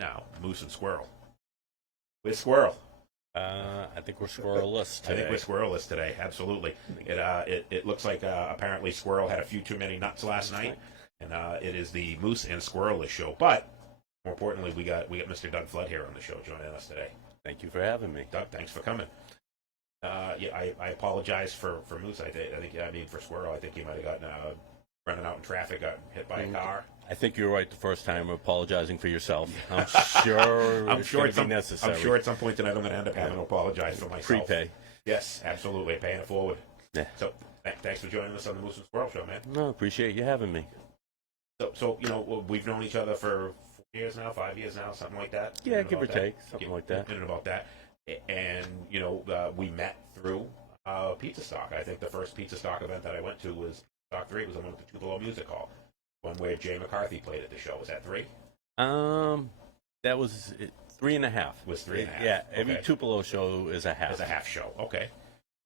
now. Moose and Squirrel. With Squirrel. I think we're squirrelless today. I think we're squirrelless today. Absolutely. It looks like apparently Squirrel had a few too many nuts last night, and it is the Moose and Squirrelless show. But more importantly, we got Mr. Doug Flood here on the show joining us today. Thank you for having me, Doug. Thanks for coming. I apologize for Moose. I mean for Squirrel. I think he might have gotten running out in traffic, got hit by a car. I think you were right the first time apologizing for yourself. I'm sure it's necessary. I'm sure at some point tonight I'm going to end up having to apologize for myself. Prepay. Yes, absolutely. Paying it forward. Yeah. So thanks for joining us on the Moose and Squirrel show, man. No, appreciate you having me. So we've known each other for 4 years now, 5 years now, something like that. Yeah, give or take, something like that. And about that. And, we met through Pizza Stock. I think the first Pizza Stock event that I went to was Stock 3. It was the one at the Tupelo Music Hall. One where Jay McCarthy played at the show. Was that 3? That was 3.5. Was 3.5? Yeah, every okay. Tupelo show is a half. It's a half show. Okay.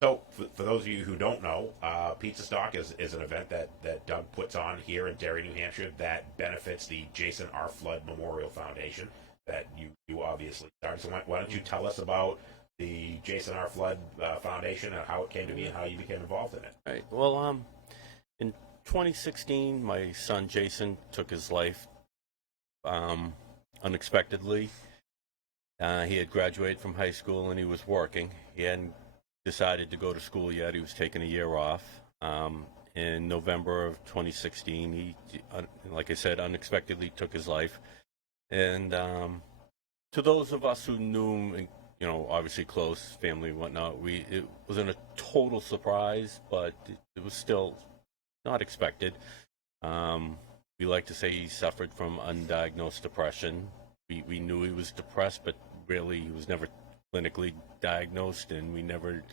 So for those of you who don't know, Pizza Stock is an event that Doug puts on here in Derry, New Hampshire that benefits the Jason R. Flood Memorial Foundation that you obviously started. So why don't you tell us about the Jason R. Flood Foundation and how it came to be and how you became involved in it? All right. Well, in 2016, my son Jason took his life unexpectedly. He had graduated from high school and he was working. He hadn't decided to go to school yet. He was taking a year off. In November of 2016, he, like I said, unexpectedly took his life. And to those of us who knew him, obviously close family and whatnot, it wasn't a total surprise, but it was still not expected. We like to say he suffered from undiagnosed depression. We knew he was depressed, but really he was never clinically diagnosed, and we never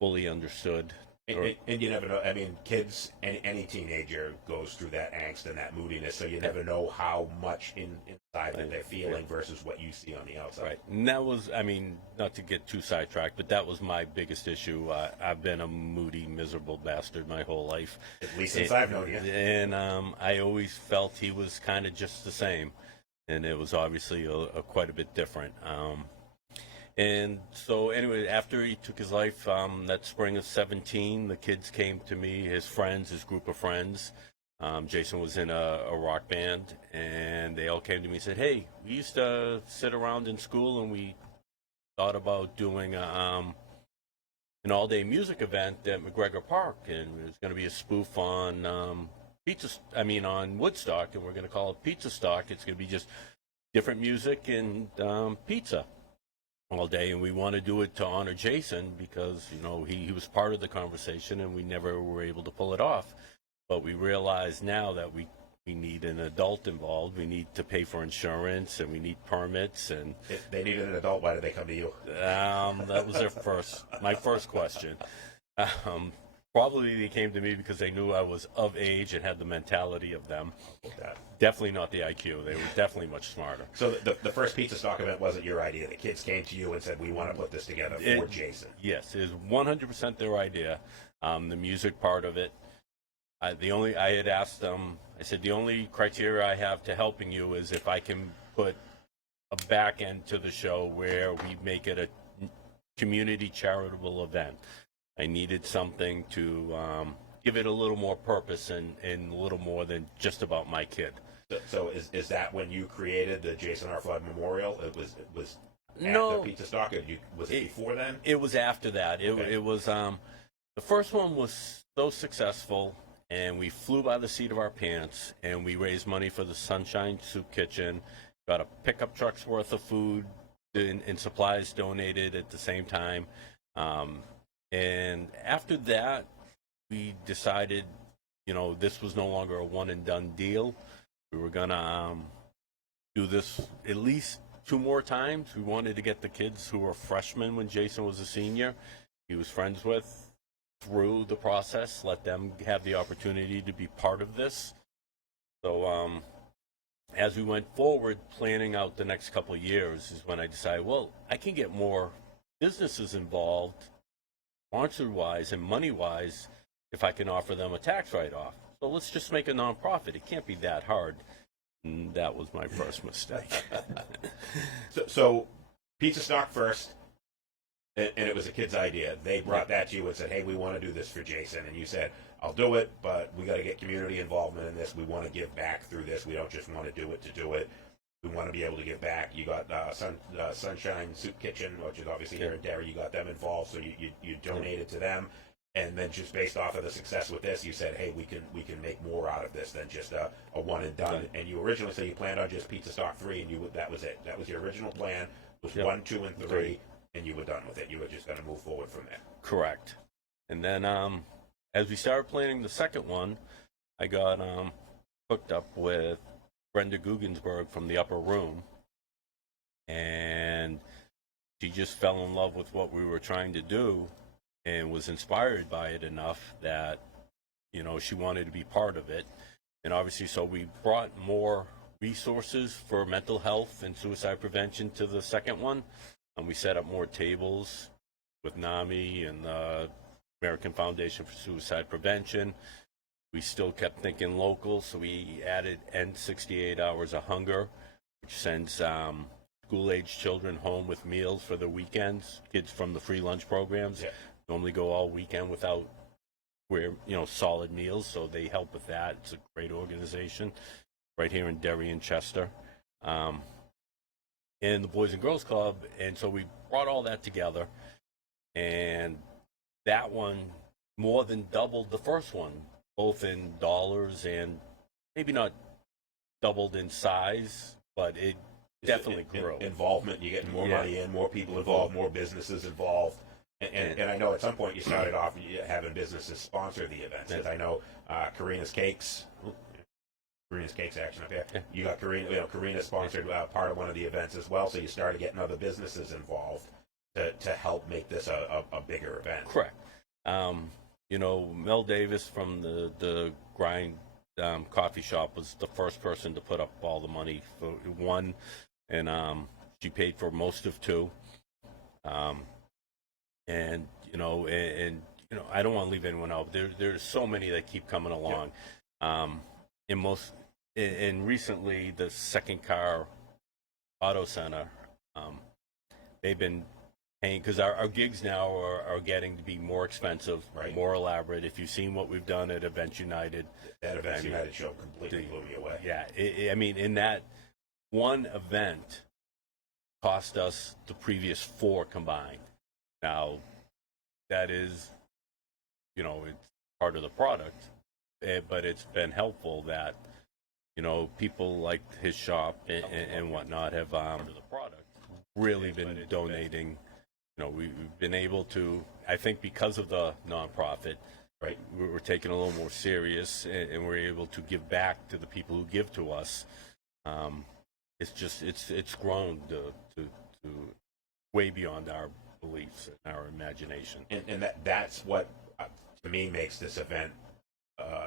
fully understood. And you never know. I mean, kids, any teenager goes through that angst and that moodiness, so you never know how much inside that they're feeling versus what you see on the outside. Right. And that was, not to get too sidetracked, but that was my biggest issue. I've been a moody, miserable bastard my whole life. At least since I've known you. And I always felt he was kind of just the same. And it was obviously quite a bit different. And so anyway, after he took his life, that spring of 17, the kids came to me, his friends, his group of friends. Jason was in a rock band, and they all came to me and said, hey, we used to sit around in school and we thought about doing an all-day music event at McGregor Park, and it was going to be a spoof on on Woodstock, and we're going to call it Pizza Stock. It's going to be just different music and pizza all day, and we want to do it to honor Jason because he was part of the conversation and we never were able to pull it off. But we realize now that we need an adult involved. We need to pay for insurance and we need permits. And if they needed an adult, why did they come to you? That was my first question. Probably they came to me because they knew I was of age and had the mentality of them. Definitely not the IQ. They were definitely much smarter. So the first Pizza Stock event wasn't your idea. The kids came to you and said, we want to put this together for Jason. Yes, it was 100% their idea. The music part of it. I had asked them, I said, the only criteria I have to helping you is if I can put a back end to the show where we make it a community charitable event. I needed something to give it a little more purpose and a little more than just about my kid. So is that when you created the Jason R. Flood Memorial? It was no, after Pizza Stock? Was it before then? It was after that. It was the first one was so successful, and we flew by the seat of our pants, and we raised money for the Sunshine Soup Kitchen, got a pickup truck's worth of food and supplies donated at the same time. And after that, we decided, this was no longer a one-and-done deal. We were going to do this at least 2 more times. We wanted to get the kids who were freshmen when Jason was a senior, he was friends with, through the process, let them have the opportunity to be part of this. So as we went forward, planning out the next couple of years is when I decided, well, I can get more businesses involved sponsor-wise and money-wise if I can offer them a tax write-off. So let's just make a nonprofit. It can't be that hard. And that was my first mistake. So pizza stock first, and it was a kid's idea. They brought that to you and said, "Hey, we want to do this for Jason," and you said, "I'll do it, but we got to get community involvement in this. We want to give back through this. We don't just want to do it to do it. We want to be able to give back." You got Sunshine Soup Kitchen, which is obviously here in Derry. You got them involved, so you donated to them, and then just based off of the success with this, you said, "Hey, we can make more out of this than just a one and done." And you originally said you planned on just Pizza Stock 3, and that was it. That was your original plan. Was 1, 2, and 3, and you were done with it. You were just going to move forward from there. Correct. And then as we started planning the second one, I got hooked up with Brenda Gugensberg from the Upper Room, and she just fell in love with what we were trying to do and was inspired by it enough that, you know, she wanted to be part of it. And obviously, so we brought more resources for mental health and suicide prevention to the second one, and we set up more tables with NAMI and the American Foundation for Suicide Prevention. We still kept thinking local, so we added End 68 Hours of Hunger, which sends school-age children home with meals for the weekends. Kids from the free lunch programs normally go all weekend without solid meals, so they help with that. It's a great organization right here in Derry and Chester. And the Boys and Girls Club, and so we brought all that together, and that one more than doubled the first one, both in dollars and maybe not doubled in size, but it definitely grew. Involvement, you get more money in, more people involved, more businesses involved. And I know at some point you started off having businesses sponsor the events. Because I know Karina's Cakes action up here. Yeah. You got Karina sponsored part of one of the events as well, so you started getting other businesses involved to help make this a bigger event. Correct. Mel Davis from the Grind coffee shop was the first person to put up all the money for one, and she paid for most of two. And I don't want to leave anyone out. There's so many that keep coming along. And recently the Second Car Auto Center, they've been paying, because our gigs now are getting to be more expensive, right, more elaborate. If you've seen what we've done at Events United, that Events United show completely blew me away. Yeah, in that one event cost us the previous 4 combined. Now, that is, it's part of the product, but it's been helpful that, people like his shop and whatnot have the product really been donating. We've been able to, I think because of the nonprofit, right, we're taking a little more serious, and we're able to give back to the people who give to us. It's grown to way beyond our beliefs and our imagination. And that's what, to me, makes this event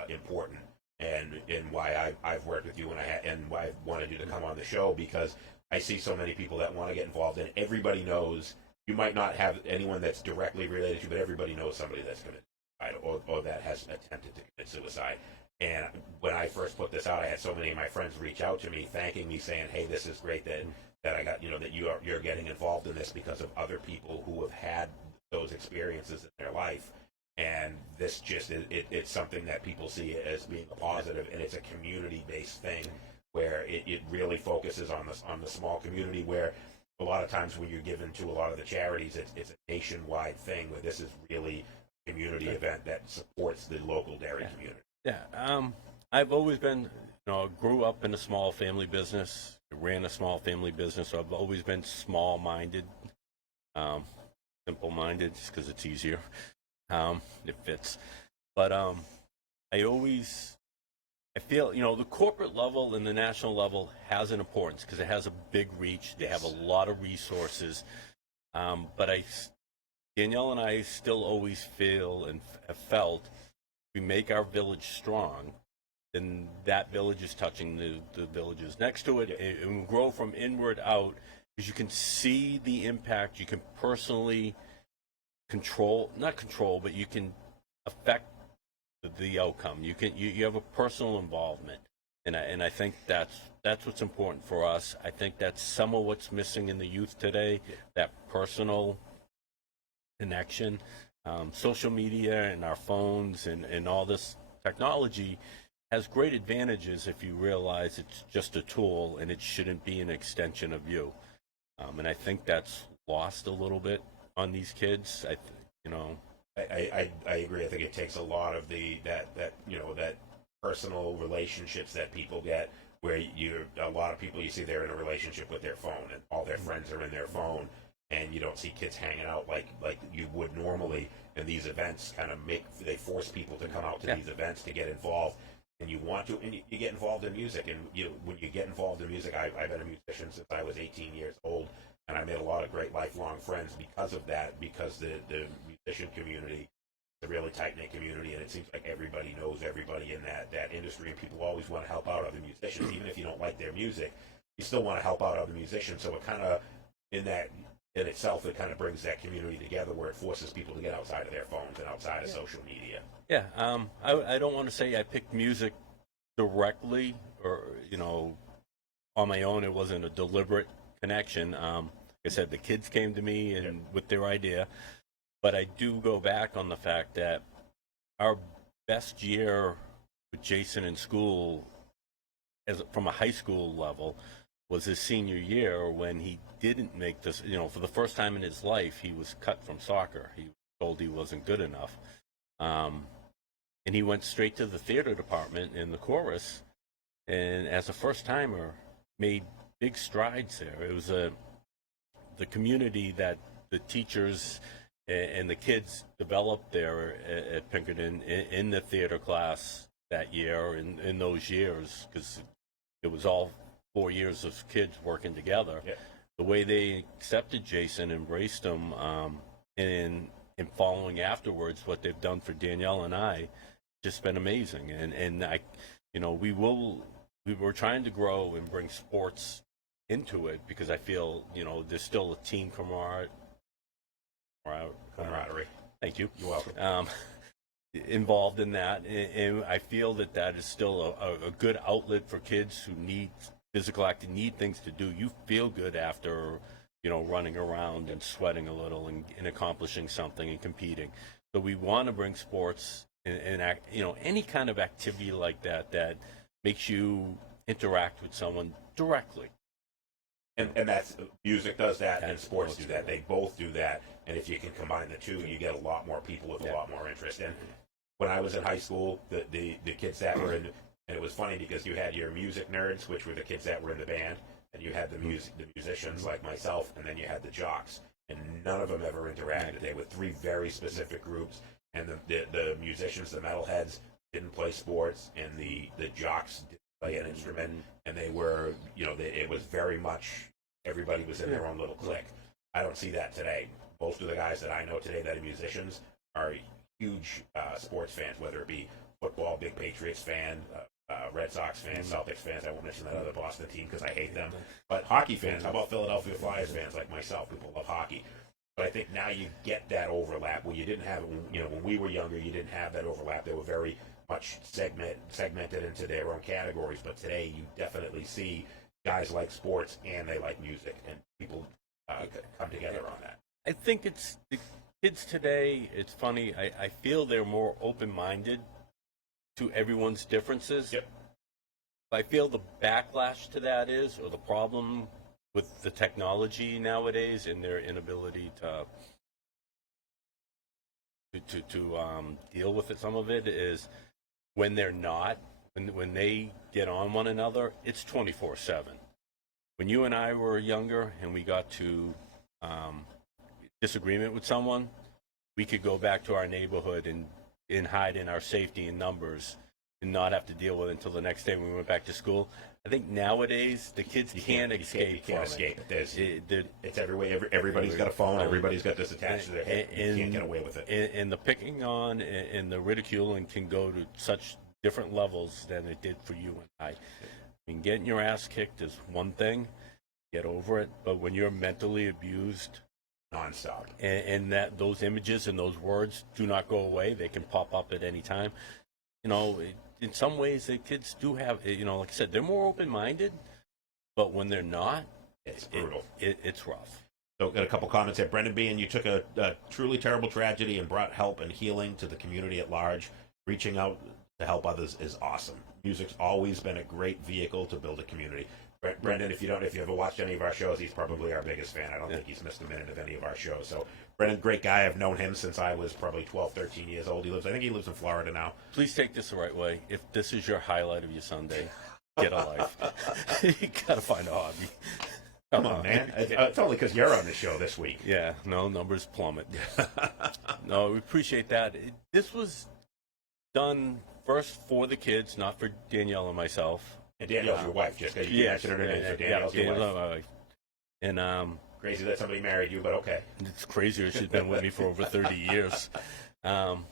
important, and why I've worked with you and why I've wanted you to come on the show, because I see so many people that want to get involved, and everybody knows. You might not have anyone that's directly related to you, but everybody knows somebody that's committed suicide or that has attempted to commit suicide. And when I first put this out, I had so many of my friends reach out to me, thanking me, saying, "Hey, this is great that I got, that you're getting involved in this because of other people who have had those experiences in their life." And this it's something that people see as being a positive, and it's a community-based thing where it really focuses on the small community, where a lot of times when you're given to a lot of the charities, it's a nationwide thing, where this is really a community event that supports the local Derry community. Yeah, I've always been, grew up in a small family business, ran a small family business, so I've always been small-minded, simple-minded, just because it's easier. It fits. But I feel, the corporate level and the national level has an importance because it has a big reach. They have a lot of resources. But Danielle and I still always feel and have felt, we make our village strong, then that village is touching the villages next to it. It will grow from inward out, because you can see the impact. You can personally not control, but you can affect the outcome. You have a personal involvement. And I think that's what's important for us. I think that's some of what's missing in the youth today, that personal connection. Social media and our phones and all this technology has great advantages if you realize it's just a tool and it shouldn't be an extension of you. And I think that's lost a little bit on these kids. You know, I agree. I think it takes a lot of that personal relationships that people get, where a lot of people you see they're in a relationship with their phone and all their friends are in their phone, and you don't see kids hanging out like you would normally. And these events kind of they force people to come out to these events to get involved. And you want to, and you get involved in music. And when you get involved in music, I've been a musician since I was 18 years old, and I made a lot of great lifelong friends because of that. Because the musician community is a really tight knit community, and it seems like everybody knows everybody in that industry, and people always want to help out other musicians, even if you don't like their music, you still want to help out other musicians. So it kind of in itself, it kind of brings that community together, where it forces people to get outside of their phones and outside of social media. Yeah, I don't want to say I picked music directly or, on my own. It wasn't a deliberate connection. Like I said, the kids came to me and with their idea. But I do go back on the fact that our best year with Jason in school, from a high school level, was his senior year, when he didn't make this, for the first time in his life, he was cut from soccer. He was told he wasn't good enough. And he went straight to the theater department in the chorus, and as a first timer, made big strides there. It was the community that the teachers and the kids developed there at Pinkerton in the theater class that year, in those years, because it was all 4 years of kids working together. Yeah. The way they accepted Jason, embraced him, and following afterwards, what they've done for Danielle and I, just been amazing. And I, we were trying to grow and bring sports into it, because I feel, there's still a team camaraderie. Thank you. You're welcome. Involved in that, and I feel that is still a good outlet for kids who need physical activity, need things to do. You feel good after, running around and sweating a little and accomplishing something and competing. So we want to bring sports and any kind of activity like that makes you interact with someone directly. And that's, music does that, and sports do that. They both do that. And if you can combine the two, you get a lot more people with a lot more interest. And when I was in high school, the kids that were in, and it was funny because you had your music nerds, which were the kids that were in the band, and you had the musicians like myself, and then you had the jocks. And none of them ever interacted. They were three very specific groups. And the musicians, the metalheads, didn't play sports, and the jocks didn't play an instrument. And they were, it was very much, everybody was in their own little clique. I don't see that today. Most of the guys that I know today that are musicians are huge sports fans, whether it be football, big Patriots fan, Red Sox fans, Celtics fans. I won't mention that other Boston team because I hate them. But hockey fans, how about Philadelphia Flyers fans like myself? People love hockey. But I think now you get that overlap where you didn't have it. When we were younger, you didn't have that overlap. They were very much segmented into their own categories. But today, you definitely see guys like sports and they like music, and people come together on that. I think it's the kids today. It's funny. I feel they're more open-minded to everyone's differences. Yep. I feel the backlash to that is, or the problem with the technology nowadays and their inability to deal with it. Some of it is when they're not, when they get on one another, it's 24/7. When you and I were younger and we got to disagreement with someone, we could go back to our neighborhood and hide in our safety in numbers and not have to deal with it until the next day when we went back to school. I think nowadays the kids can't escape. You can't escape. It. It's everywhere. Everybody's got a phone. Everybody's got this attached to their head. You can't get away with it. And the picking on and the ridiculing can go to such different levels than it did for you and I. I mean, getting your ass kicked is one thing. Get over it. But when you're mentally abused nonstop, and that those images and those words do not go away, they can pop up at any time. in some ways the kids do have, like I said, they're more open-minded, but when they're not, It's brutal. It's rough. So, got a couple comments here. Brendan Bean, you took a truly terrible tragedy and brought help and healing to the community at large. Reaching out to help others is awesome. Music's always been a great vehicle to build a community. Brendan, if you ever watched any of our shows, he's probably our biggest fan. I don't think he's missed a minute of any of our shows. So, Brendan, great guy. I've known him since I was probably 12, 13 years old. I think he lives in Florida now. Please take this the right way. If this is your highlight of your Sunday, get a life. You gotta find a hobby. Come on, man. It's only because you're on the show this week. Yeah, no, numbers plummet. No, we appreciate that. This was done first for the kids, not for Danielle and myself. And Danielle's your wife, just because you mentioned her name, so Danielle's your wife. My wife. And crazy that somebody married you, but okay. It's crazier. She's been with me for over 30 years. And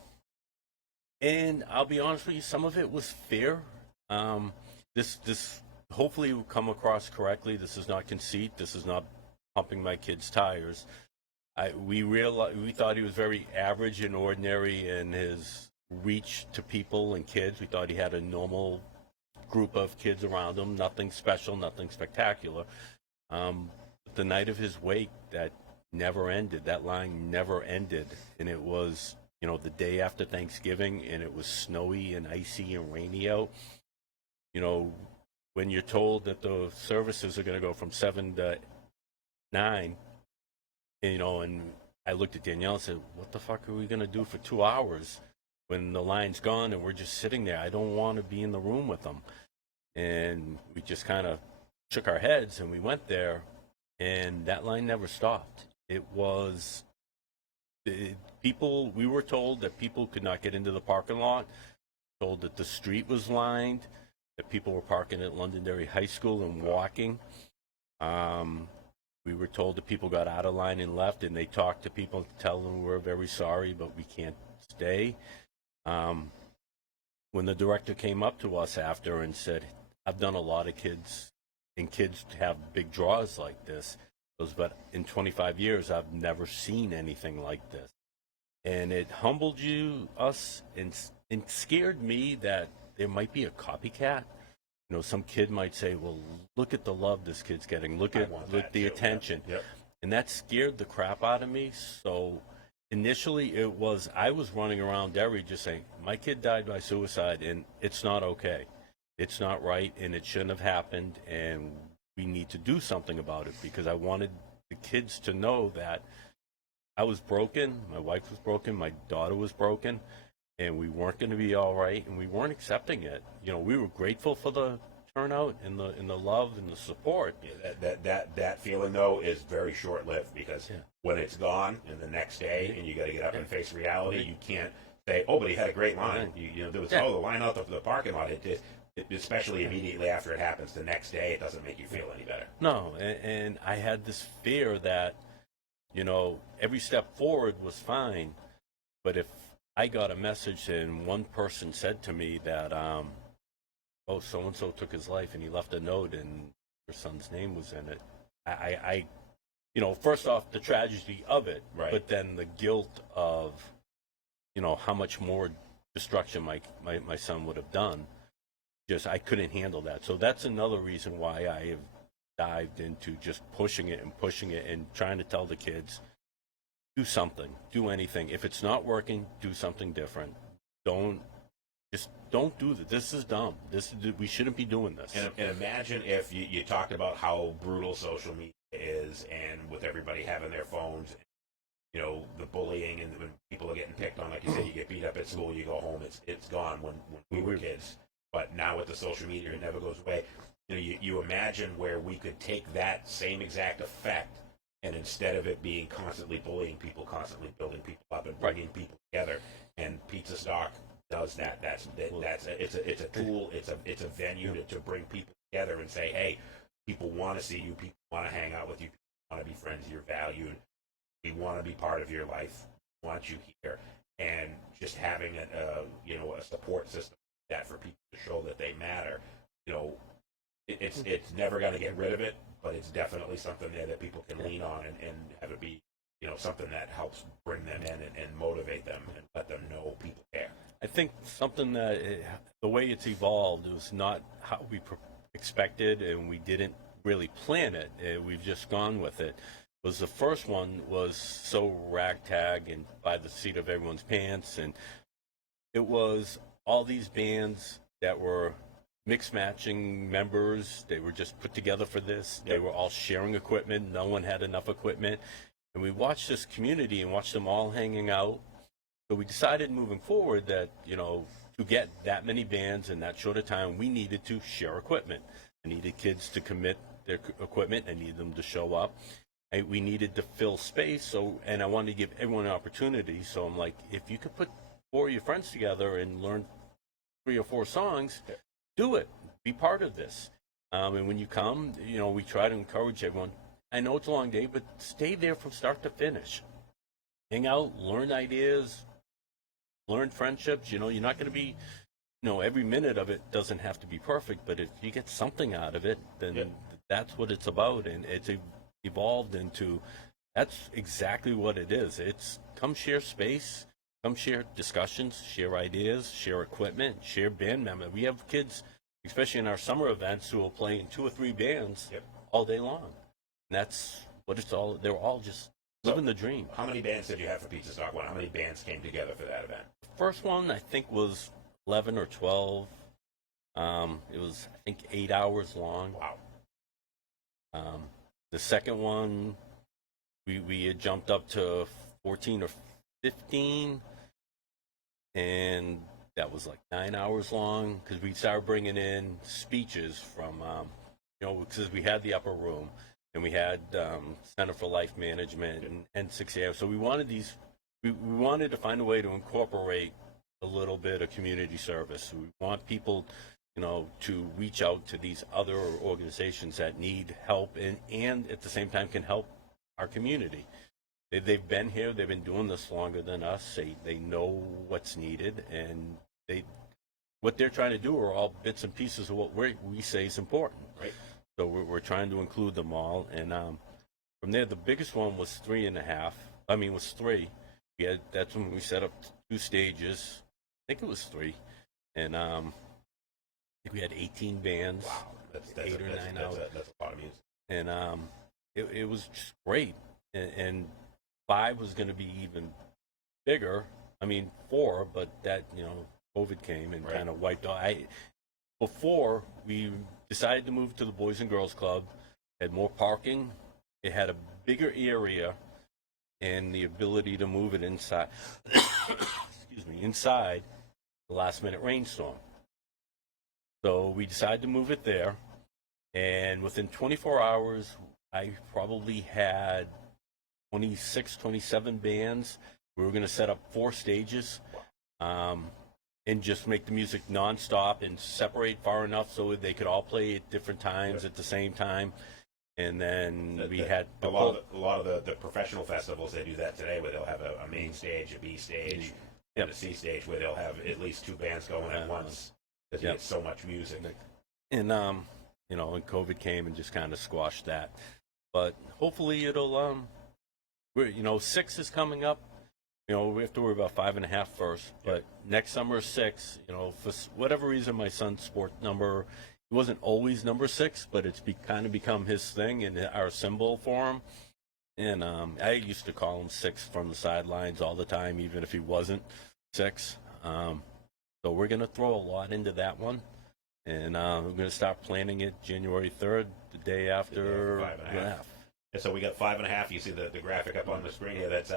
I'll be honest with you, some of it was fear. This hopefully will come across correctly. This is not conceit. This is not pumping my kids' tires. We thought he was very average and ordinary in his reach to people and kids. We thought he had a normal group of kids around him, nothing special, nothing spectacular. The night of his wake, that never ended. That line never ended, and it was, the day after Thanksgiving, and it was snowy and icy and rainy out. When you're told that the services are going to go from 7 to 9, and I looked at Danielle and said, what the fuck are we going to do for 2 hours when the line's gone and we're just sitting there? I don't want to be in the room with them. And we just kind of shook our heads and we went there, and that line never stopped. It was we were told that people could not get into the parking lot, told that the street was lined, that people were parking at Londonderry High School and walking. We were told that people got out of line and left, and they talked to people to tell them we're very sorry, but we can't stay. When the director came up to us after and said, I've done a lot of kids, and kids have big draws like this, but in 25 years, I've never seen anything like this. And it humbled us and scared me that there might be a copycat. Some kid might say, well, look at the love this kid's getting. Look at the attention. Yep. And that scared the crap out of me. So initially I was running around Derry just saying, my kid died by suicide, and it's not okay. It's not right, and it shouldn't have happened, and we need to do something about it, because I wanted the kids to know that I was broken, my wife was broken, my daughter was broken, and we weren't going to be all right, and we weren't accepting it. We were grateful for the turnout and the love and the support. Yeah, that feeling though is very short lived, because when it's gone and the next day and you got to get up and face reality, you can't say, oh, but he had a great line. There was the line out the parking lot. Especially immediately after it happens, the next day, it doesn't make you feel any better. No, and I had this fear that every step forward was fine, but if I got a message and one person said to me that, oh, so-and-so took his life and he left a note and your son's name was in it, I first off, the tragedy of it, right, but then the guilt of, how much more destruction my son would have done. I couldn't handle that. So that's another reason why I have dived into just pushing it and trying to tell the kids, do something, do anything. If it's not working, do something different. Don't do this. This is dumb. We shouldn't be doing this. And imagine if you talked about how brutal social media is, and with everybody having their phones, the bullying, and when people are getting picked on, like you said, you get beat up at school, you go home, it's gone when we were kids. But now with the social media, it never goes away. You imagine where we could take that same exact effect, and instead of it being constantly bullying people, constantly building people up and bringing people together. And Pizza Stock does that. It's a tool. It's a venue to bring people together and say, hey, people want to see you. People want to hang out with you. People want to be friends. You're valued. We want to be part of your life. We want you here. And just having a support system that for people to show that they matter, it's never going to get rid of it, but it's definitely something there that people can lean on and have it be something that helps bring them in and motivate them and let them know people care. I think something that the way it's evolved was not how we expected, and we didn't really plan it. We've just gone with it. Was the first one was so ragtag and by the seat of everyone's pants, and it was all these bands that were mix matching members. They were just put together for this. They were all sharing equipment. No one had enough equipment, and we watched this community and watched them all hanging out. So we decided moving forward that, to get that many bands in that short a time, we needed to share equipment. I needed kids to commit their equipment. I needed them to show up. We needed to fill space. And I wanted to give everyone an opportunity. So I'm like, if you could put 4 of your friends together and learn 3 or 4 songs, do it. Be part of this. And when you come, we try to encourage everyone. I know it's a long day, but stay there from start to finish. Hang out, learn ideas, learn friendships. You're not going to be, every minute of it doesn't have to be perfect, but if you get something out of it, then that's what it's about. And it's evolved into, that's exactly what it is. It's come share space, come share discussions, share ideas, share equipment, share band members. We have kids, especially in our summer events, who will play in 2 or 3 bands all day long. And that's what it's all, they're all just living the dream. How many bands did you have for Pizza Stock One? How many bands came together for that event? First one, I think, was 11 or 12. It was, I think, 8 hours long. Wow. The second one, we had jumped up to 14 or 15, and that was like 9 hours long, because we started bringing in speeches from, because we had the upper room, and we had Center for Life Management and N6A. So we wanted we wanted to find a way to incorporate a little bit of community service. We want people, to reach out to these other organizations that need help and at the same time can help our community. They've been here. They've been doing this longer than us. They know what's needed, and what they're trying to do are all bits and pieces of what we say is important. Right. So we're trying to include them all. And from there, the biggest one was 3.5. Was 3. That's when we set up 2 stages. I think it was 3. And I think we had 18 bands. Wow. That's 8 or 9 hours. That's a lot of music. And it was just great. And 5 was going to be even bigger. 4, but that, COVID came and kind of wiped out. Before we decided to move to the Boys and Girls Club, had more parking, it had a bigger area, and the ability to move it inside. Excuse me, inside the last minute rainstorm. So we decided to move it there, and within 24 hours, I probably had 26, 27 bands. We were going to set up 4 stages. And just make the music nonstop and separate far enough so they could all play at different times at the same time. And then we had a lot of the professional festivals. They do that today, where they'll have a main stage, a B stage, and a C stage, where they'll have at least 2 bands going at once. Because you get so much music. And and COVID came and just kind of squashed that. But hopefully it'll 6 is coming up. We have to worry about 5.5 first, but next summer is 6. For whatever reason, my son's sport number, he wasn't always number 6, but it's kind of become his thing and our symbol for him. And I used to call him 6 from the sidelines all the time, even if he wasn't 6. So we're going to throw a lot into that one, and we're going to start planning it January 3rd, the day after 5.5. And so we got 5.5. You see the graphic up on the screen here. That's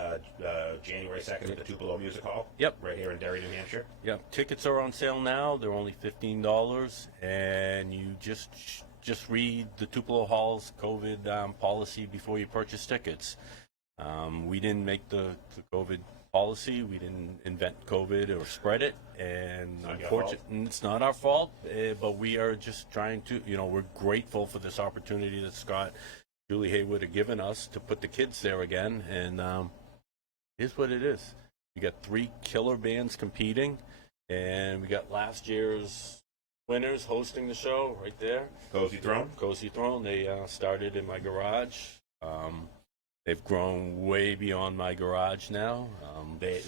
January 2nd at the Tupelo Music Hall. Yep. Right here in Derry, New Hampshire. Yep. Tickets are on sale now. They're only $15, and you just read the Tupelo Hall's COVID policy before you purchase tickets. We didn't make the COVID policy. We didn't invent COVID or spread it, and unfortunately, it's not our fault. But we are just trying to, we're grateful for this opportunity that Scott, Julie Haywood have given us to put the kids there again, and here's what it is. We got 3 killer bands competing, and we got last year's winners hosting the show right there. Cozy Throne. Cozy Throne. They started in my garage. They've grown way beyond my garage now. They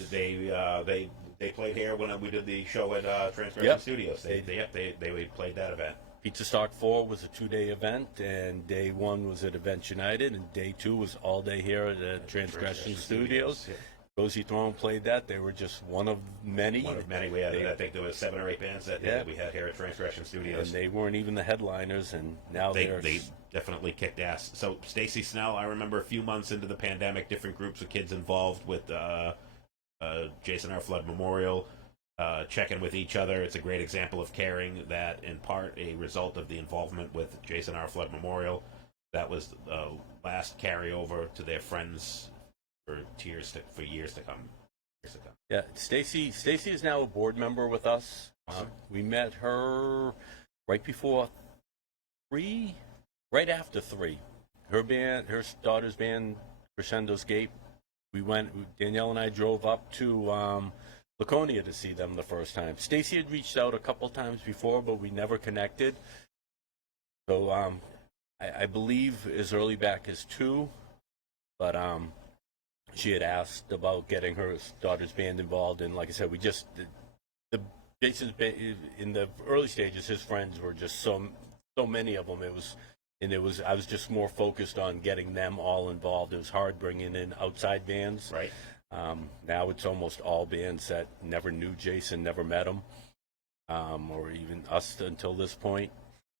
they played here when we did the show at Transgression Yep. Studios. They played that event. Pizza Stock 4 was a 2-day event, and day 1 was at Events United, and day 2 was all day here at the Transgression Studios. Yeah. Cozy Throne played that. They were just one of many. One of many. I think there was 7 or 8 bands that we had here at Transgression Studios. And they weren't even the headliners, and now they definitely kicked ass. So Stacy Snell, I remember a few months into the pandemic, different groups of kids involved with Jason R. Flood Memorial, checking with each other. It's a great example of caring that, in part, a result of the involvement with Jason R. Flood Memorial. That was the last carryover to their friends for years to come. Yeah, Stacy is now a board member with us. Awesome. We met her right after 3. Her daughter's band, Crescendo's Gate. Danielle and I drove up to Laconia to see them the first time. Stacy had reached out a couple times before, but we never connected. So I believe as early back as 2, but she had asked about getting her daughter's band involved, and like I said, Jason's band, in the early stages, his friends were just so many of them. I was just more focused on getting them all involved. It was hard bringing in outside bands. Right. Now it's almost all bands that never knew Jason, never met him, or even us until this point.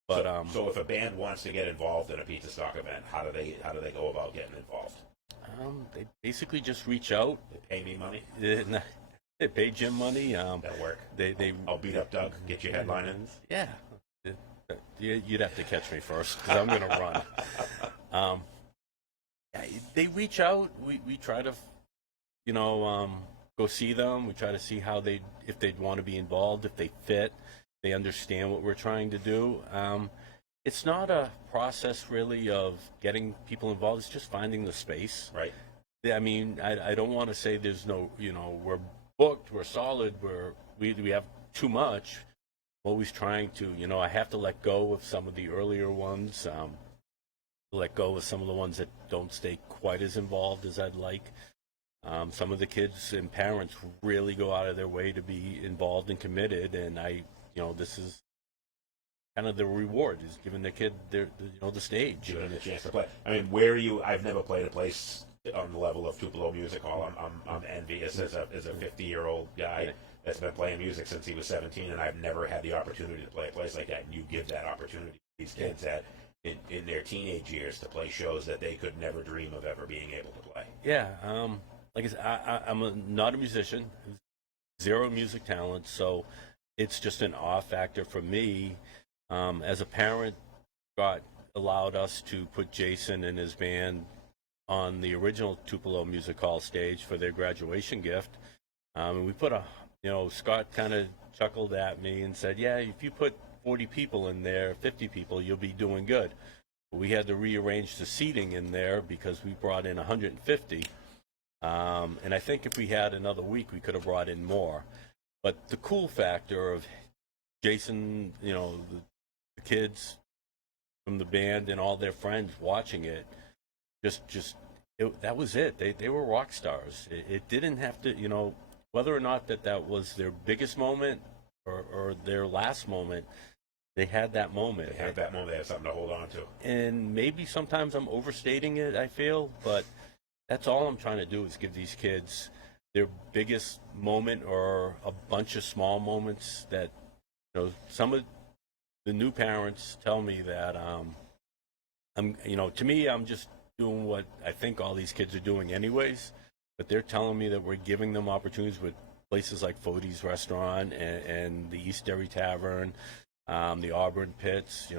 But so if a band wants to get involved in a Pizza Stock event, how do they go about getting involved? They basically just reach out. They pay me money. They pay Jim money. That'll work. I'll beat up Doug. Get you headlining. Yeah. You'd have to catch me first because I'm going to run. They reach out. We try to, go see them. We try to see if they'd want to be involved, if they fit, they understand what we're trying to do. It's not a process really of getting people involved. It's just finding the space. Right. I mean, I don't want to say there's no, we're booked, we're solid, we have too much. Always trying to, I have to let go of some of the earlier ones, let go of some of the ones that don't stay quite as involved as I'd like. Some of the kids and parents really go out of their way to be involved and committed, and this is kind of the reward, is giving the kid the stage. Giving them a chance to play. I mean, where are you? I've never played a place on the level of Tupelo Music Hall. I'm envious as a 50-year-old guy that's been playing music since he was 17, and I've never had the opportunity to play a place like that. And you give that opportunity to these kids that in their teenage years to play shows that they could never dream of ever being able to play. Yeah, like I said, I'm not a musician, 0 music talent, so it's just an awe factor for me. As a parent, God allowed us to put Jason and his band on the original Tupelo Music Hall stage for their graduation gift. And we put Scott kind of chuckled at me and said, yeah, if you put 40 people in there, 50 people, you'll be doing good. But we had to rearrange the seating in there because we brought in 150. And I think if we had another week, we could have brought in more. But the cool factor of Jason, the kids from the band and all their friends watching it, that was it. They were rock stars. It didn't have to, whether or not that was their biggest moment or their last moment, they had that moment. They had something to hold on to. And maybe sometimes I'm overstating it, I feel, but that's all I'm trying to do is give these kids their biggest moment or a bunch of small moments that, some of the new parents tell me that to me, I'm just doing what I think all these kids are doing anyways, but they're telling me that we're giving them opportunities with places like Fody's Restaurant and the East Derry Tavern, the Auburn Pits.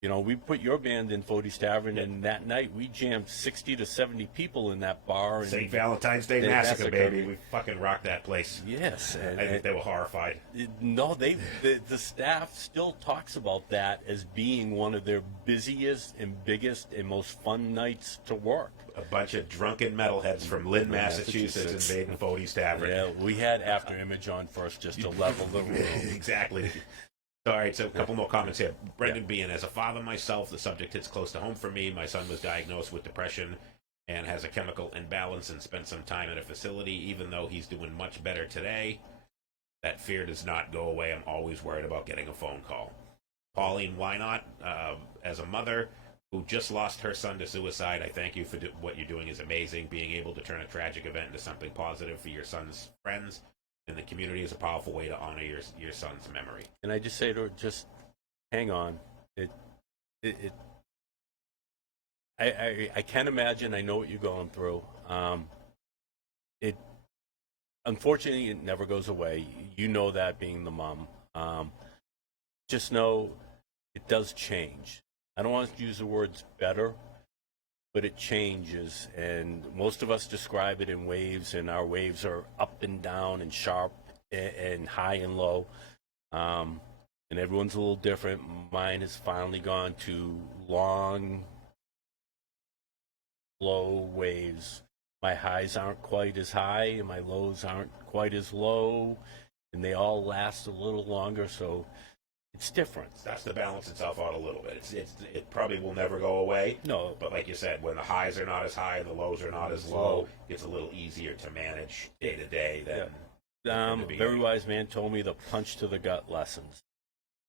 We put your band in Fody's Tavern, and that night we jammed 60 to 70 people in that bar. St. Valentine's Day Massacre, baby. We fucking rocked that place. Yes. I think they were horrified. No, the staff still talks about that as being one of their busiest and biggest and most fun nights to work. A bunch of drunken metalheads from Lynn, Massachusetts invading Fody's Tavern. Yeah, we had After Image on first just to level the room. Exactly. All right, so a couple more comments here. Brendan Bean, as a father myself, the subject hits close to home for me. My son was diagnosed with depression and has a chemical imbalance and spent some time in a facility, even though he's doing much better today. That fear does not go away. I'm always worried about getting a phone call. Pauline, why not? As a mother who just lost her son to suicide, I thank you for what you're doing is amazing. Being able to turn a tragic event into something positive for your son's friends and the community is a powerful way to honor your son's memory. And I just say to her, just hang on. I can't imagine. I know what you're going through. Unfortunately, it never goes away. You know that, being the mom. Just know it does change. I don't want to use the words better, but it changes. And most of us describe it in waves, and our waves are up and down and sharp and high and low. And everyone's a little different. Mine has finally gone to long, low waves. My highs aren't quite as high, and my lows aren't quite as low, and they all last a little longer, so it's different. It starts to balance itself out a little bit. It probably will never go away. No. But like you said, when the highs are not as high and the lows are not as low, it's a little easier to manage day to day than very wise man told me the punch to the gut lessons.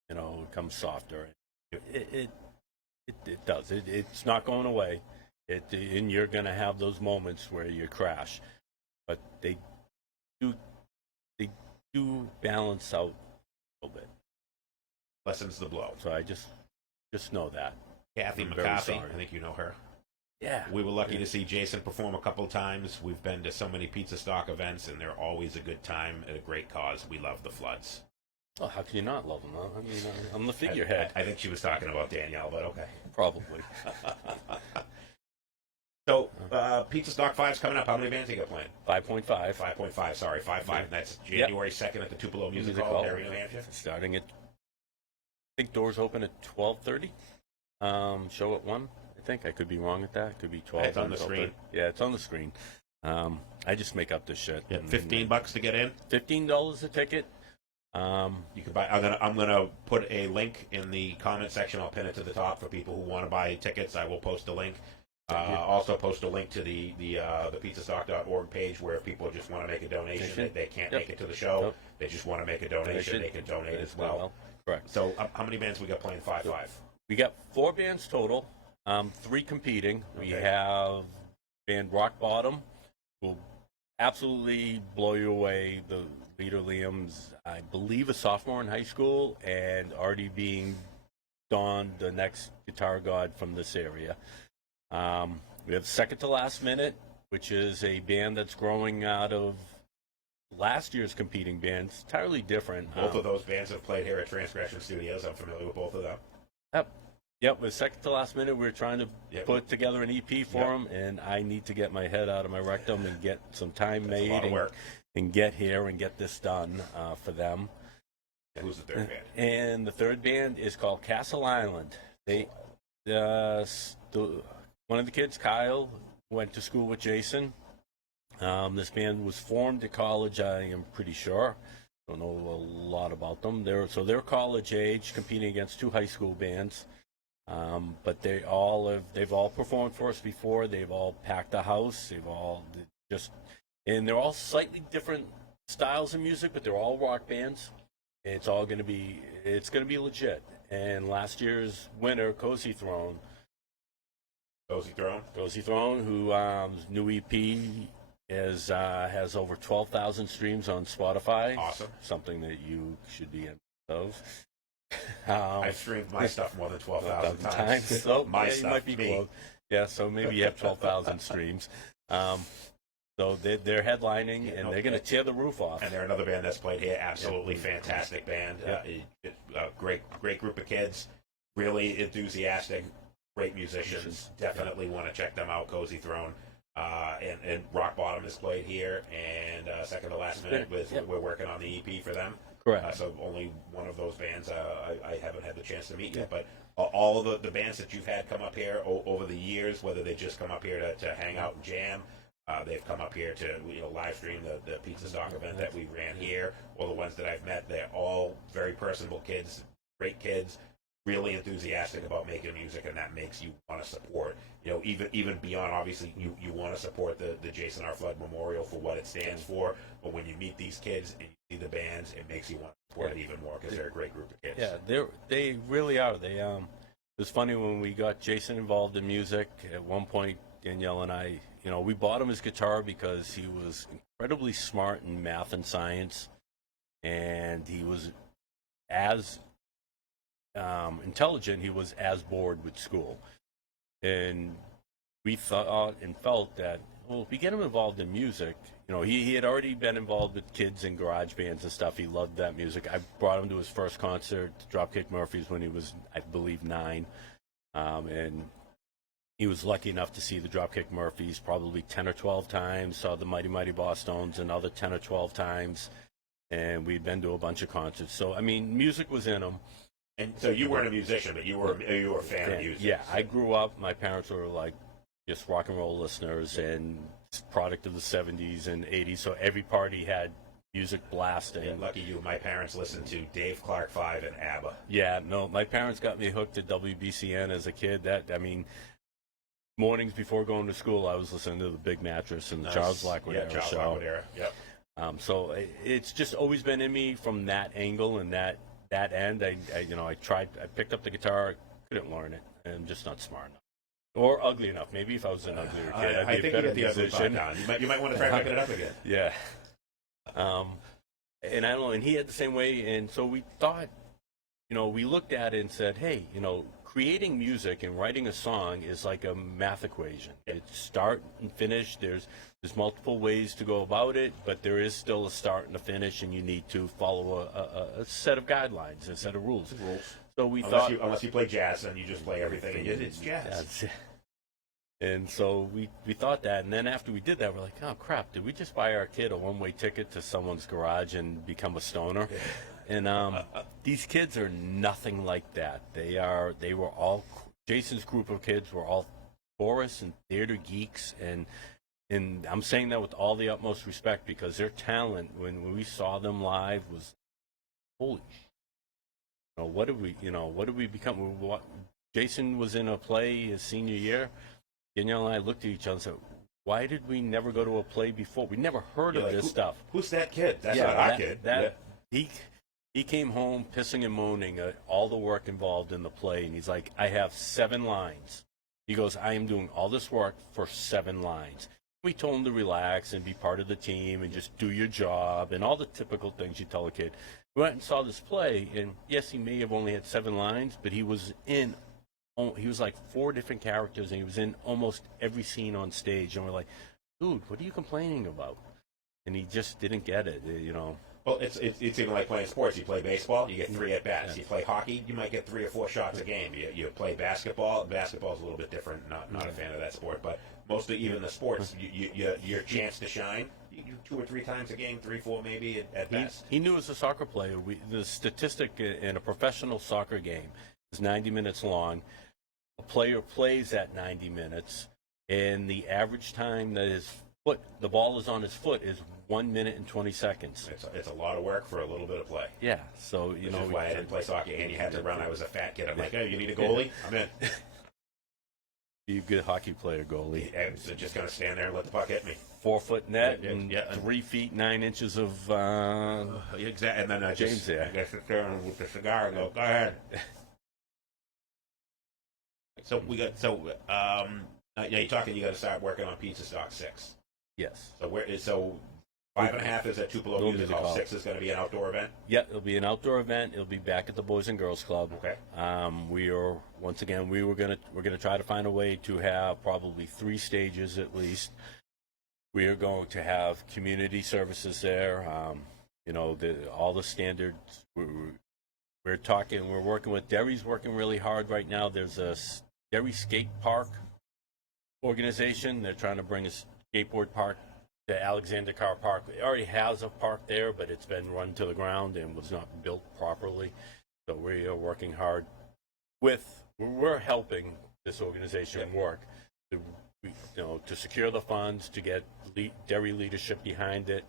It comes softer. It does. It's not going away. And you're going to have those moments where you crash, but they do balance out a little bit. Lessens the blow. So I just know that. Kathy McCarthy, I think you know her. Yeah. We were lucky to see Jason perform a couple of times. We've been to so many Pizza Stock events, and they're always a good time and a great cause. We love the Floods. Oh, how can you not love them? I mean, I'm the figurehead. I think she was talking about Danielle, but okay. Probably. So, Pizza Stock 5's coming up. How many bands you got playing? 5.5. 5.5, sorry, 5.5. And that's January 2nd at the Tupelo Music Hall, Derry, New Hampshire. Starting at, I think doors open at 12:30. Show at 1. I think I could be wrong at that. It could be 12. It's on the screen. Yeah, it's on the screen. I just make up this shit. Yeah, $15 to get in. $15 a ticket. You can buy. I'm gonna put a link in the comment section. I'll pin it to the top for people who want to buy tickets. I will post a link. Also post a link to the pizzastock.org page where if people just want to make a donation, they can't make it to the show. They just want to make a donation. They can donate as well. Correct. So how many bands we got playing 5.5? We got 4 bands total. 3 competing. We have band Rock Bottom, who will absolutely blow you away. The leader Liam's, I believe, a sophomore in high school and already being donned the next guitar god from this area. We have Second to Last Minute, which is a band that's growing out of last year's competing band. It's entirely different. Both of those bands have played here at Transgression Studios. I'm familiar with both of them. Yep. With Second to Last Minute, we're trying to put together an EP for them, and I need to get my head out of my rectum and get some time made and get here and get this done for them. And who's the third band? And the third band is called Castle Island. One of the kids, Kyle, went to school with Jason. This band was formed at college, I am pretty sure. Don't know a lot about them. They're college age, competing against 2 high school bands. But they've all performed for us before. They've all packed the house. And they're all slightly different styles of music, but they're all rock bands. It's going to be legit. And last year's winner, Cozy Throne, who new EP has over 12,000 streams on Spotify. Awesome. Something that you should be in of. I've streamed my stuff more than 12,000 times. So my stuff, you might be close. Yeah, so maybe you have 12,000 streams. So they're headlining, and they're going to tear the roof off. And they're another band that's played here. Absolutely fantastic band. Great group of kids. Really enthusiastic. Great musicians. Definitely want to check them out. Cozy Throne. And Rock Bottom is played here. And Second to Last Minute, we're working on the EP for them. Correct. So only one of those bands I haven't had the chance to meet yet. But all of the bands that you've had come up here over the years, whether they just come up here to hang out and jam, they've come up here to live stream the Pizza Stock event that we ran here, or the ones that I've met, they're all very personable kids, great kids, really enthusiastic about making music, and that makes you want to support. Even beyond, obviously, you want to support the Jason R. Flood Memorial for what it stands for. But when you meet these kids and you see the bands, it makes you want to support it even more because they're a great group of kids. Yeah, they really are. It was funny when we got Jason involved in music. At one point, Danielle and I, we bought him his guitar because he was incredibly smart in math and science, and he was as intelligent. He was as bored with school, and we thought and felt that, well, if we get him involved in music, he had already been involved with kids in garage bands and stuff. He loved that music. I brought him to his first concert, Dropkick Murphys, when he was, I believe, 9, and he was lucky enough to see the Dropkick Murphys probably 10 or 12 times, saw the Mighty Mighty Bosstones another 10 or 12 times, and we'd been to a bunch of concerts. So, I mean, music was in him. And so you weren't a musician, but you were a fan of music. Yeah, I grew up, my parents were like just rock and roll listeners and product of the 70s and 80s, so every party had music blasting. Yeah, lucky you. My parents listened to Dave Clark 5 and ABBA. Yeah, no, my parents got me hooked to WBCN as a kid. Mornings before going to school, I was listening to the Big Mattress and the Charles Blackwood era. Charles Blackwood era. Yep. So it's just always been in me from that angle and that end. I picked up the guitar, couldn't learn it, and I'm just not smart enough. Or ugly enough. Maybe if I was an uglier kid, I'd be a better musician. You might want to try picking it up again. Yeah. And I don't know, and he had the same way, and so we thought, we looked at it and said, hey, creating music and writing a song is like a math equation. It's start and finish. There's multiple ways to go about it, but there is still a start and a finish, and you need to follow a set of guidelines, a set of rules. So we thought, unless you play jazz and you just play everything, and it's jazz. And so we thought that, and then after we did that, we're like, oh crap, did we just buy our kid a one-way ticket to someone's garage and become a stoner? And these kids are nothing like that. They were all, Jason's group of kids were all chorus and theater geeks, and I'm saying that with all the utmost respect because their talent when we saw them live was holy. What did we become? Jason was in a play his senior year. Danielle and I looked at each other and said, why did we never go to a play before? We never heard of this stuff. Who's that kid? That's not our kid. He came home pissing and moaning at all the work involved in the play, and he's like, I have 7 lines. He goes, I am doing all this work for 7 lines. We told him to relax and be part of the team and just do your job and all the typical things you tell a kid. We went and saw this play, and yes, he may have only had 7 lines, but he was like 4 different characters, and he was in almost every scene on stage. And we're like, dude, what are you complaining about? And he just didn't get it, Well, it's even like playing sports. You play baseball, you get 3 at bats. You play hockey, you might get 3 or 4 shots a game. You play basketball. Basketball's a little bit different. Not a fan of that sport, but mostly even the sports, your chance to shine. You 2 or 3 times a game, 3, 4 maybe at best. He knew as a soccer player, the statistic in a professional soccer game is 90 minutes long. A player plays at 90 minutes, and the average time that the ball is on his foot is 1 minute and 20 seconds. It's a lot of work for a little bit of play. Yeah, so Which is why I didn't play soccer, and you had to run. I was a fat kid. I'm like, oh, you need a goalie? I'm in. Be a good hockey player, goalie. So just gonna stand there and let the puck hit me. 4-foot net and 3 feet 9 inches of exactly. And then I James there. I just sit there with the cigar and go ahead. So now you're talking. You got to start working on Pizza Stock 6. Yes. So 5.5 is at Tupelo Music Hall. 6 is going to be an outdoor event. Yeah, it'll be an outdoor event. It'll be back at the Boys and Girls Club. Okay. We're gonna try to find a way to have probably 3 stages at least. We are going to have community services there. All the standards. We're working with Derry's working really hard right now. There's a Derry Skate Park organization. They're trying to bring a skateboard park to Alexander Carr Park. It already has a park there, but it's been run to the ground and was not built properly. So we are working hard we're helping this organization work to secure the funds, to get Derry leadership behind it,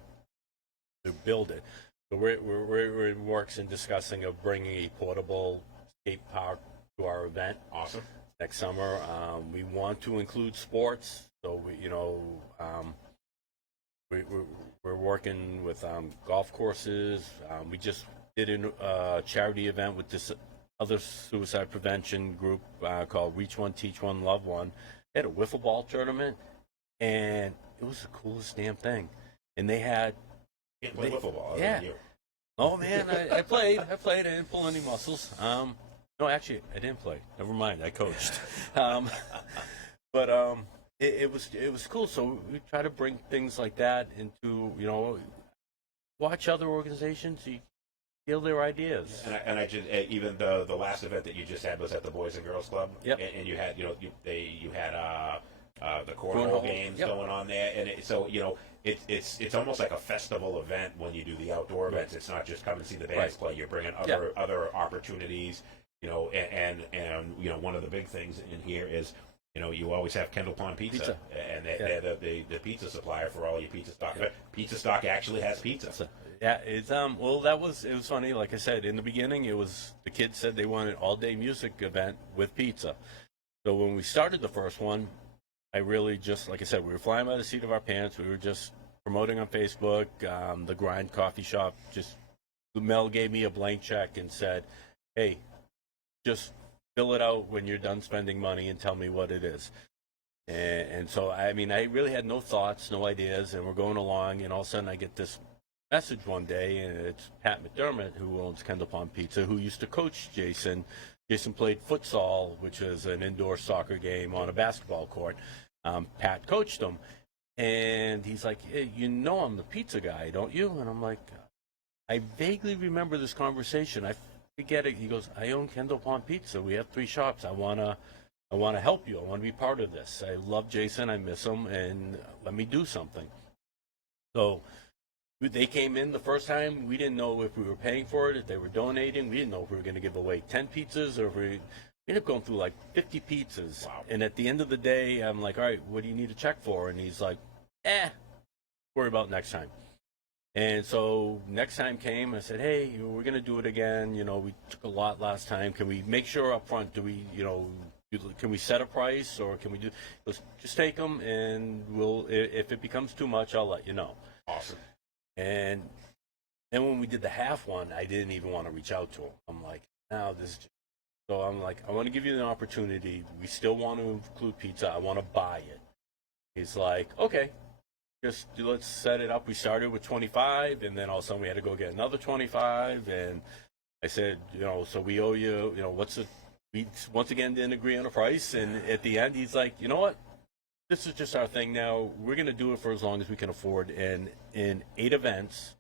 to build it. So we're in works and discussing of bringing a portable skate park to our event Awesome. next summer. We want to include sports, so we're working with golf courses. We just did a charity event with this other suicide prevention group called Reach One, Teach One, Love One. They had a wiffle ball tournament, and it was the coolest damn thing. And they had You play wiffle ball. Yeah. Oh man, I played. I didn't pull any muscles. No, actually, I didn't play. Never mind. I coached. But it was cool. So we try to bring things like that into watch other organizations. You feel their ideas. And I just even the last event that you just had was at the Boys and Girls Club. Yep. And you had you had the cornhole games yep. going on there, and so it's almost like a festival event when you do the outdoor events. It's not just come and see the bands play. You're bringing other opportunities. And one of the big things in here is you always have Kendall Pond Pizza. And they're the pizza supplier for all your pizza stock. Yeah. Pizza stock actually has pizza. Yeah, it's it was funny. Like I said in the beginning, the kids said they wanted all day music event with pizza. So when we started the first one, I really just, like I said, we were flying by the seat of our pants. We were just promoting on Facebook. The Grind Coffee Shop, Mel gave me a blank check and said, hey, just fill it out when you're done spending money and tell me what it is. And so, I really had no thoughts, no ideas, and we're going along, and all of a sudden I get this message one day, and it's Pat McDermott, who owns Kendall Pond Pizza, who used to coach Jason. Jason played futsal, which is an indoor soccer game on a basketball court. Pat coached him, and he's like, hey, I'm the pizza guy, don't you? And I'm like, I vaguely remember this conversation. I forget it. He goes, I own Kendall Pond Pizza. We have 3 shops. I wanna help you. I want to be part of this. I love Jason. I miss him, and let me do something. So they came in the first time. We didn't know if we were paying for it, if they were donating. We didn't know if we were going to give away 10 pizzas or if we ended up going through like 50 pizzas. Wow. And at the end of the day, I'm like, all right, what do you need a check for? And he's like, worry about next time. And so next time came, I said, hey, we're going to do it again. We took a lot last time. Can we make sure up front, can we set a price or can we do, let's just take them and if it becomes too much, I'll let you know. Awesome. And then when we did the half one, I didn't even want to reach out to him. I'm like, so I'm like, I want to give you an opportunity. We still want to include pizza. I want to buy it. He's like, okay, just let's set it up. We started with 25, and then all of a sudden we had to go get another 25. And I said, so we owe you, we once again didn't agree on a price. And at the end, he's like, you know what? This is just our thing now. We're going to do it for as long as we can afford. And in 8 events,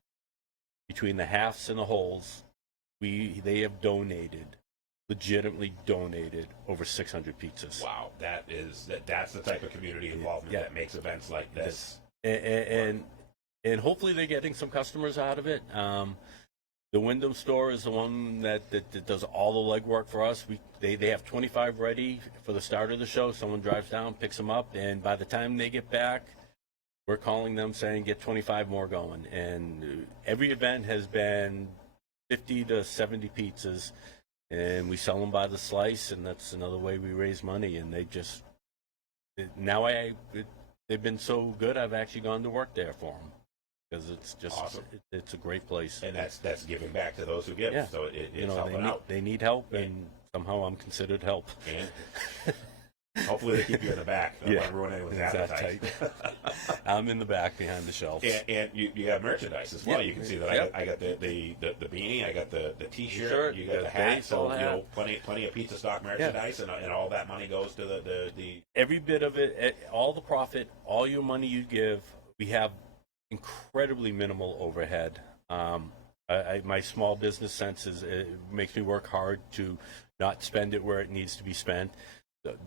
between the halves and the wholes, they have legitimately donated over 600 pizzas. Wow, that's the type of community involvement that makes events like this. And hopefully they're getting some customers out of it. The Wyndham store is the one that does all the legwork for us. They have 25 ready for the start of the show. Someone drives down, picks them up, and by the time they get back, we're calling them saying, get 25 more going. And every event has been 50 to 70 pizzas, and we sell them by the slice, and that's another way we raise money. And they've been so good, I've actually gone to work there for them. Because it's just awesome. It's a great place, and that's giving back to those who give. Yeah. So it's helping out. They need help, and somehow I'm considered help. And hopefully they keep you in the back. I don't want to ruin anyone's appetite. I'm in the back behind the shelves. And you have merchandise as well. Yep. You can see that I got the beanie, I got the T-shirt, you got the hat. So plenty of pizza stock merchandise, and all that money goes to the every bit of it, all the profit, all your money you give. We have incredibly minimal overhead. My small business sense it makes me work hard to not spend it where it needs to be spent.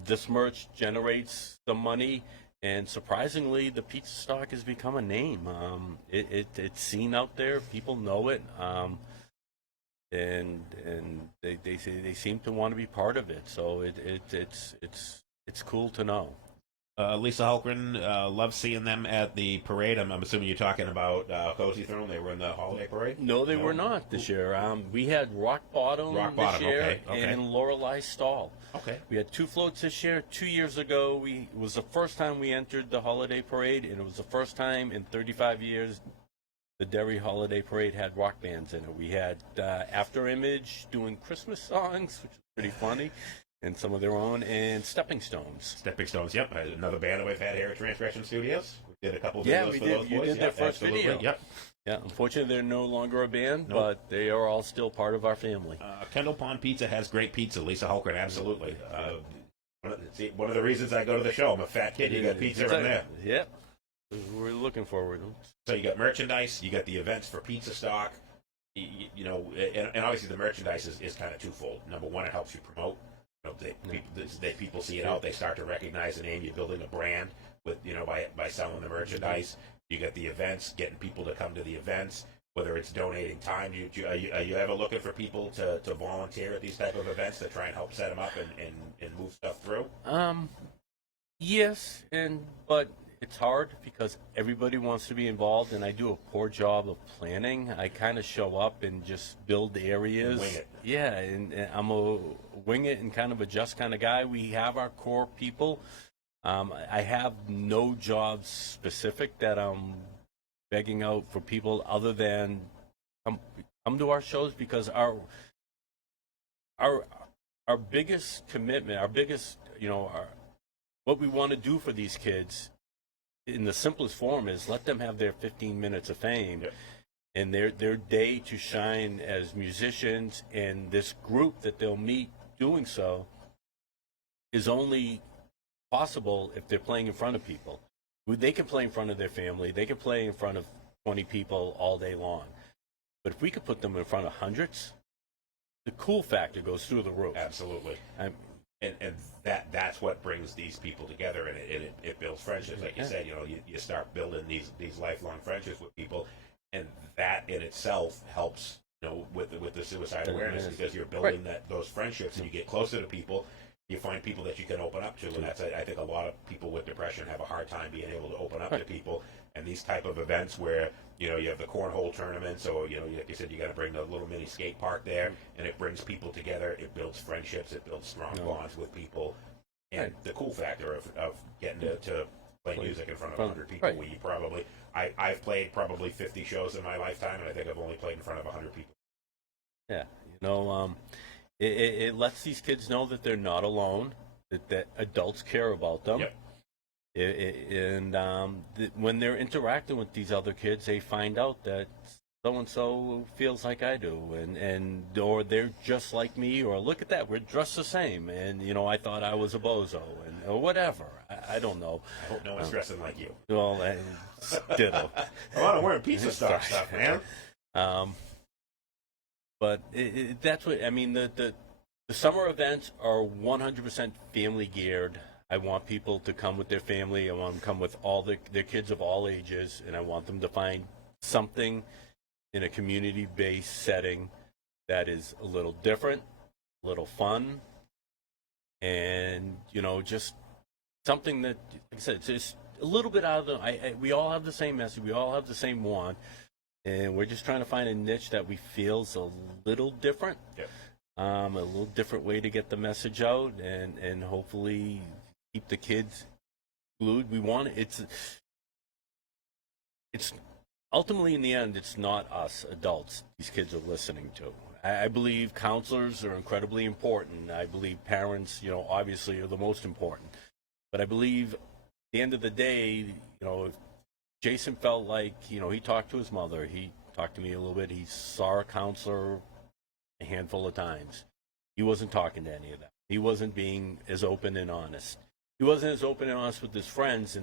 This merch generates the money, and surprisingly, the pizza stock has become a name. It's seen out there. People know it, and they seem to want to be part of it. So it's cool to know. Lisa Hulkren, love seeing them at the parade. I'm assuming you're talking about Cozy Throne. They were in the holiday parade. No, they were not this year. We had Rock Bottom, Rock this Bottom, year okay. and Lorelei Stall. Okay. We had 2 floats this year. 2 years ago, it was the first time we entered the holiday parade, and it was the first time in 35 years the Derry Holiday Parade had rock bands in it. We had After Image doing Christmas songs, which was pretty funny, and some of their own, and Stepping Stones. Stepping Stones, yep. Another band that we've had here at Transgression Studios. We did a couple of videos Yeah, we for did. those You boys. did their first video. Yep. Yeah, unfortunately, they're no longer a band, Nope. but they are all still part of our family. Kendall Pond Pizza has great pizza. Lisa Hulkren, absolutely. One of the reasons I go to the show, I'm a fat kid. You got pizza in there. Yep. We're looking forward to it. So you got merchandise, you got the events for Pizza Stock, you know, and obviously the merchandise is kind of twofold. Number one, it helps you promote. You know, people see it out, they start to recognize the name. You're building a brand with, you know, by selling the merchandise. You get the events, getting people to come to the events. Whether it's donating time, are you ever looking for people to volunteer at these type of events to try and help set them up and move stuff through? Yes, but it's hard because everybody wants to be involved, and I do a poor job of planning. I kind of show up and just build areas. Wing it. Yeah, and I'm a wing it and kind of adjust kind of guy. We have our core people. I have no jobs specific that I'm begging out for people other than come to our shows, because our biggest commitment, our biggest, you know, what we want to do for these kids in the simplest form is let them have their 15 minutes of fame. Yep. And their day to shine as musicians, and this group that they'll meet doing so is only possible if they're playing in front of people. They can play in front of their family, they can play in front of 20 people all day long. But if we could put them in front of hundreds, the cool factor goes through the roof. Absolutely. And that's what brings these people together, and it builds friendships. Like you said, you know, you start building these lifelong friendships with people, and that in itself helps, you know, with the suicide awareness, because you're building those friendships, and you get closer to people. You find people that you can open up to, and that's, I think, a lot of people with depression have a hard time being able to open up to people. And these type of events where, you know, you have the cornhole tournaments, or, you know, like you said, you got to bring the little mini skate park there, and it brings people together. It builds friendships. It builds strong bonds with people. And the cool factor of getting to play music in front of 100 people, where you probably, I've played probably 50 shows in my lifetime, and I think I've only played in front of 100 people. Yeah, you know, it lets these kids know that they're not alone, that adults care about them. Yep. When they're interacting with these other kids, they find out that so and so feels like I do, or they're just like me, or look at that, we're dressed the same, and you know, I thought I was a bozo, or whatever. I don't know. I hope no one's dressing like you. Well, ditto. I'm wearing Pizza Stock stuff, man. But that's what I mean. The summer events are 100% family geared. I want people to come with their family. I want them to come with all their kids of all ages, and I want them to find something in a community-based setting that is a little different, a little fun, and, you know, just something that, like I said, it's just a little bit out of the. We all have the same message. We all have the same want, and we're just trying to find a niche that we feel is a little different. Yep. A little different way to get the message out, and hopefully keep the kids glued. We want it's ultimately, in the end, it's not us adults these kids are listening to. I believe counselors are incredibly important. I believe parents, you know, obviously are the most important. But I believe at the end of the day, you know, if Jason felt like, you know, he talked to his mother, he talked to me a little bit, he saw a counselor a handful of times. He wasn't talking to any of them. He wasn't being as open and honest. He wasn't as open and honest with his friends,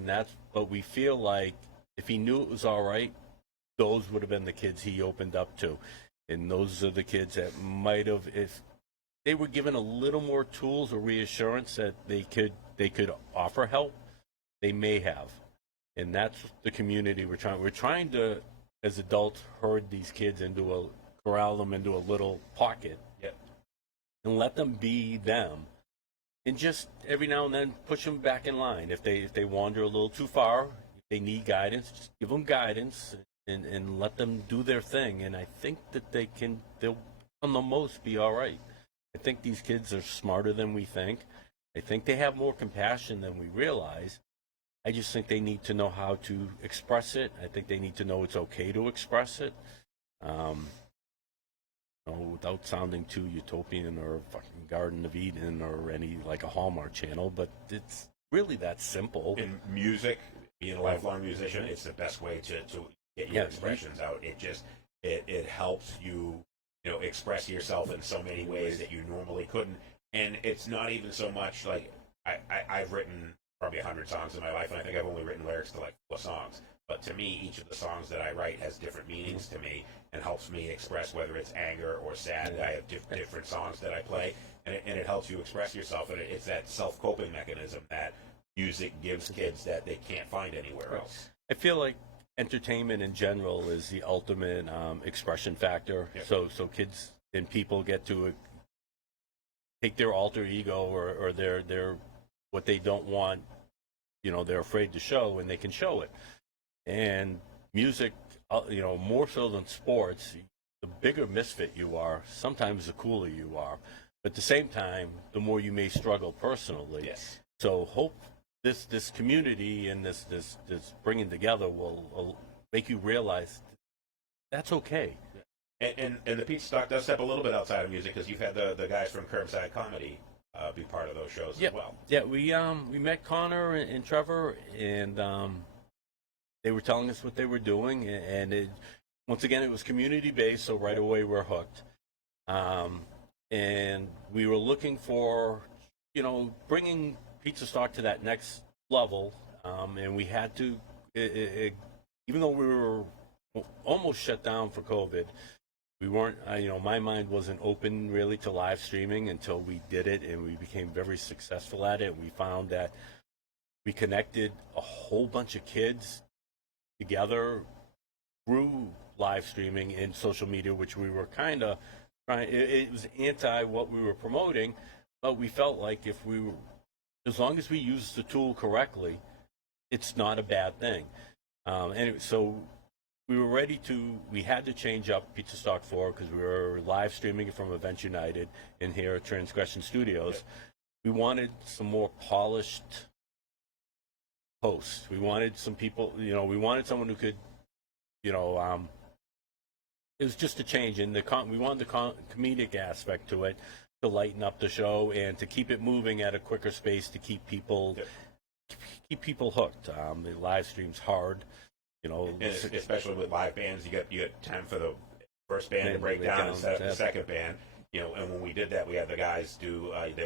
but we feel like if he knew it was all right, those would have been the kids he opened up to. And those are the kids that might have, if they were given a little more tools or reassurance that they could offer help, they may have. And that's the community we're trying to, as adults, herd these kids corral them into a little pocket. Yep. And let them be them. and just every now and then push them back in line. If they wander a little too far, if they need guidance, just give them guidance and let them do their thing. And I think that they'll on the most be all right. I think these kids are smarter than we think. I think they have more compassion than we realize. I just think they need to know how to express it. I think they need to know it's okay to express it. Without sounding too utopian or fucking Garden of Eden or any like a Hallmark channel, but it's really that simple. In music, being a lifelong musician, it's the best way to get your expressions out. It helps you, express yourself in so many ways that you normally couldn't. And it's not even so much like I've written probably 100 songs in my life, and I think I've only written lyrics to like 4 songs. But to me, each of the songs that I write has different meanings to me and helps me express whether it's anger or sad. I have different songs that I play, and it helps you express yourself. And it's that self-coping mechanism that music gives kids that they can't find anywhere else. I feel like entertainment in general is the ultimate expression factor. Yep. So kids and people get to take their alter ego or their what they don't want, they're afraid to show, and they can show it. And music, more so than sports, the bigger misfit you are, sometimes the cooler you are. But at the same time, the more you may struggle personally. Yes. So hope this community and this bringing together will make you realize that's okay. And the Pizza Stock does step a little bit outside of music, because you've had the guys from Curbside Comedy be part of those shows as well. Yeah, we met Connor and Trevor, and they were telling us what they were doing, and once again, it was community-based, so right away we're hooked. And we were looking for, bringing Pizza Stock to that next level, and we had to, even though we were almost shut down for COVID, we weren't, my mind wasn't open really to live streaming until we did it, and we became very successful at it. We found that we connected a whole bunch of kids together through live streaming and social media, which we were kind of trying. It was anti what we were promoting, but we felt like as long as we use the tool correctly, it's not a bad thing. Anyway, so we had to change up Pizza Stock 4 because we were live streaming it from Events United in here at Transgression Studios. Yep. We wanted some more polished hosts. We wanted some people, we wanted someone who could, it was just a change. And we wanted the comedic aspect to it to lighten up the show and to keep it moving at a quicker space to keep people, hooked. The live stream's hard. And especially with live bands, you get time for the first band to break down and set up the second band. And when we did that, we had the guys they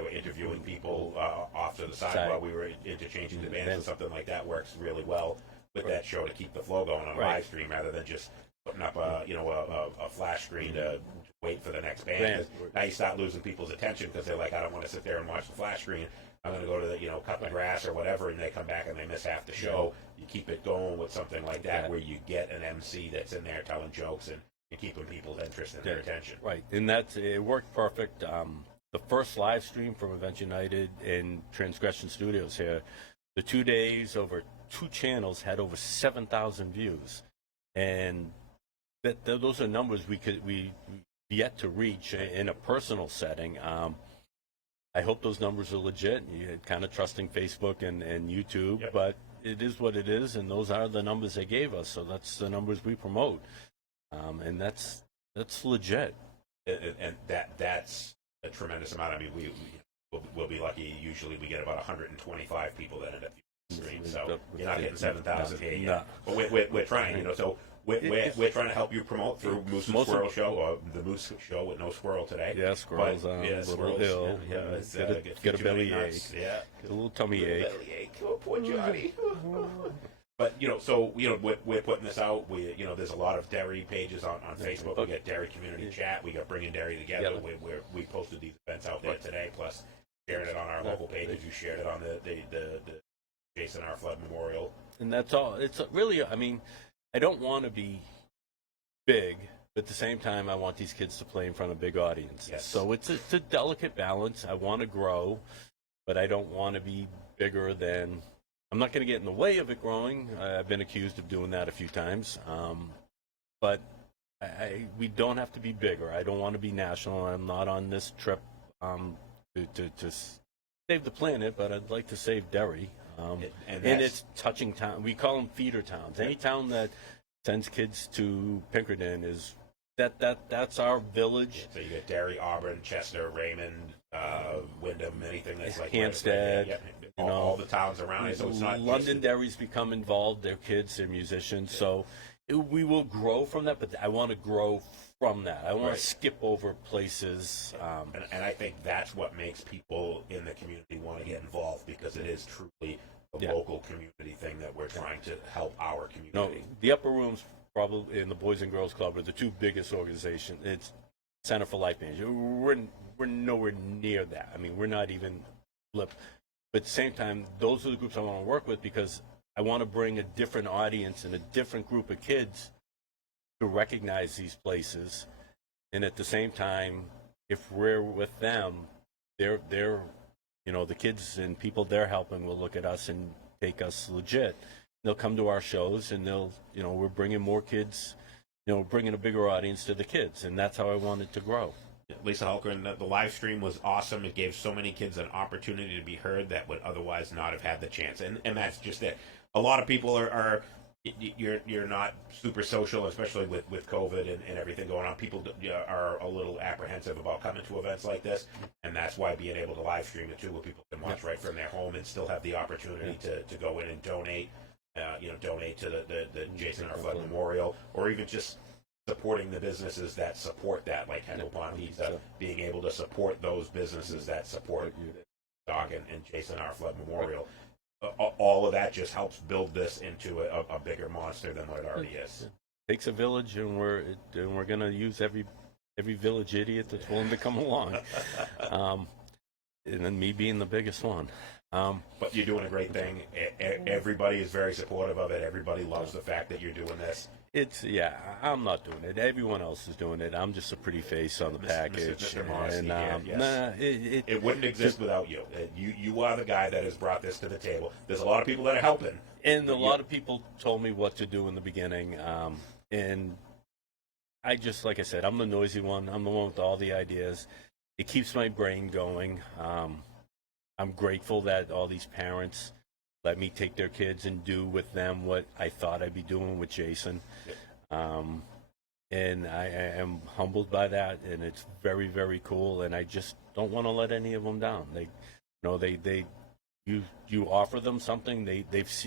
were interviewing people off to the side while we were interchanging the bands, and something like that works really well with that show to keep the flow going on live stream rather than just putting up a flash screen to wait for the next band. Now you start losing people's attention because they're like, I don't want to sit there and watch the flash screen. I'm going to go to the, cut the grass or whatever, and they come back and they miss half the show. You keep it going with something like that where you get an MC that's in there telling jokes and keeping people's interest and their attention. Right, and it worked perfect. The first live stream from Events United in Transgression Studios here, the 2 days over 2 channels had over 7,000 views. And those are numbers we yet to reach in a personal setting. I hope those numbers are legit. You're kind of trusting Facebook and YouTube, but it is what it is, and those are the numbers they gave us. So that's the numbers we promote, and that's legit. And that's a tremendous amount. I mean, we'll be lucky. Usually, we get about 125 people that end up viewing the stream. So you're not getting 7,000 here yet. But we're trying, So we're trying to help you promote through Moose and Squirrel Show, or the Moose Show with no Squirrel today. Yeah, Squirrel's on a little hill. Get a belly ache. Yeah. Get a little tummy ache. Belly ache. Oh, poor Johnny. But, so, we're putting this out. There's a lot of dairy pages on Facebook. We got Dairy Community Chat. We got Bringing Dairy Together. We posted these events out there today, plus sharing it on our local pages. You shared it on the Jason R. Flood Memorial. And that's all. It's really, I don't want to be big, but at the same time, I want these kids to play in front of big audiences. Yes. So it's a delicate balance. I want to grow, but I don't want to be bigger than. I'm not going to get in the way of it growing. I've been accused of doing that a few times, but we don't have to be bigger. I don't want to be national. I'm not on this trip to save the planet, but I'd like to save Derry. And it's touching town. We call them feeder towns. Any town that sends kids to Pinkerton is that's our village. So you get Derry, Auburn, Chester, Raymond, Wyndham, anything that's like Hampstead. All the towns around it. So it's not Londonderry's become involved. Their kids, their musicians. Yeah. So we will grow from that, but I want to grow from that. I want to skip over places. And I think that's what makes people in the community want to get involved, because it is truly a local community thing that we're trying to help our community. No, the Upper Rooms probably in the Boys and Girls Club are the two biggest organizations. It's Center for Life Management. We're nowhere near that. I mean, we're not even flip. But at the same time, those are the groups I want to work with, because I want to bring a different audience and a different group of kids to recognize these places. And at the same time, if we're with them, they're the kids and people they're helping will look at us and take us legit. They'll come to our shows, and we're bringing more kids, bringing a bigger audience to the kids, and that's how I want it to grow. Lisa Hulkern, the live stream was awesome. It gave so many kids an opportunity to be heard that would otherwise not have had the chance, and that's just it. A lot of people are you're not super social, especially with COVID and everything going on. People are a little apprehensive about coming to events like this, and that's why being able to live stream it too, where people can watch right from their home and still have the opportunity to go in and donate. Donate to the Jason R. Flood Memorial, or even just supporting the businesses that support that, like Hendel Pond Pizza, being able to support those businesses that support Dog and Jason R. Flood Memorial. All of that just helps build this into a bigger monster than what it already is. It takes a village, and we're going to use every village idiot that's willing to come along, and then me being the biggest one. But you're doing a great thing. Everybody is very supportive of it. Everybody loves the fact that you're doing this. I'm not doing it. Everyone else is doing it. I'm just a pretty face on the package. Mr. Modesty, yes. It wouldn't exist without you. You are the guy that has brought this to the table. There's a lot of people that are helping. And a lot of people told me what to do in the beginning. And I just, like I said, I'm the noisy one. I'm the one with all the ideas. It keeps my brain going. I'm grateful that all these parents let me take their kids and do with them what I thought I'd be doing with Jason. And I am humbled by that, and it's very, very cool, and I just don't want to let any of them down. You offer them something,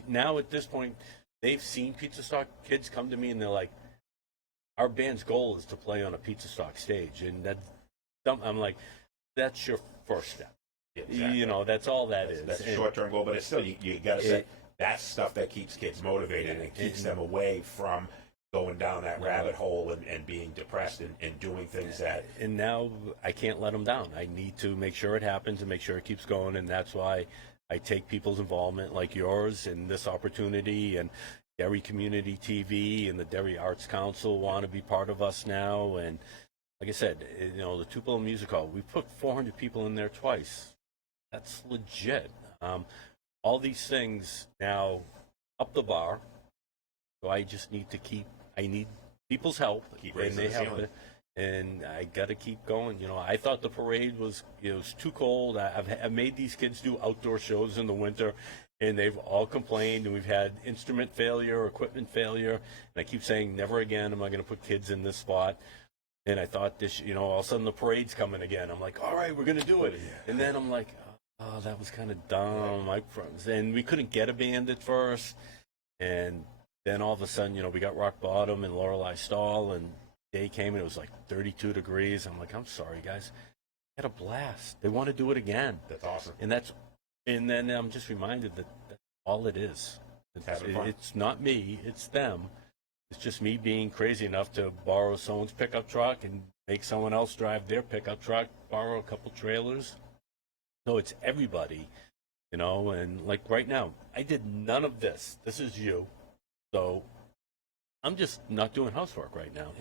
now at this point, they've seen Pizza Stock kids come to me, and they're like, our band's goal is to play on a Pizza Stock stage, and I'm like, that's your first step. Exactly. That's all is. That's a short-term goal, but it's still, you got to say, that's stuff that keeps kids motivated and keeps them away from going down that rabbit hole and being depressed and doing things that... And now I can't let them down. I need to make sure it happens and make sure it keeps going, and that's why I take people's involvement like yours and this opportunity, and Derry Community TV and the Derry Arts Council want to be part of us now. And like I said, the Tupelo Music Hall, we put 400 people in there twice. That's legit. All these things now up the bar. So I just need to I need people's help. And they help it. And I got to keep going. I thought the parade was, it was too cold. I've made these kids do outdoor shows in the winter, and they've all complained, and we've had instrument failure, equipment failure. And I keep saying, never again am I going to put kids in this spot. And I thought this, all of a sudden the parade's coming again. I'm like, all right, we're going to do it. And then I'm like, oh, that was kind of dumb. And we couldn't get a band at first. And then all of a sudden, we got Rock Bottom and Lorelei Stahl, and day came and it was like 32 degrees. I'm like, I'm sorry, guys. I had a blast. They want to do it again. That's awesome. And then I'm just reminded that that's all it is. It's not me. It's them. It's just me being crazy enough to borrow someone's pickup truck and make someone else drive their pickup truck, borrow a couple trailers. So it's everybody, and like right now, I did none of this. This is you. So I'm just not doing housework right now,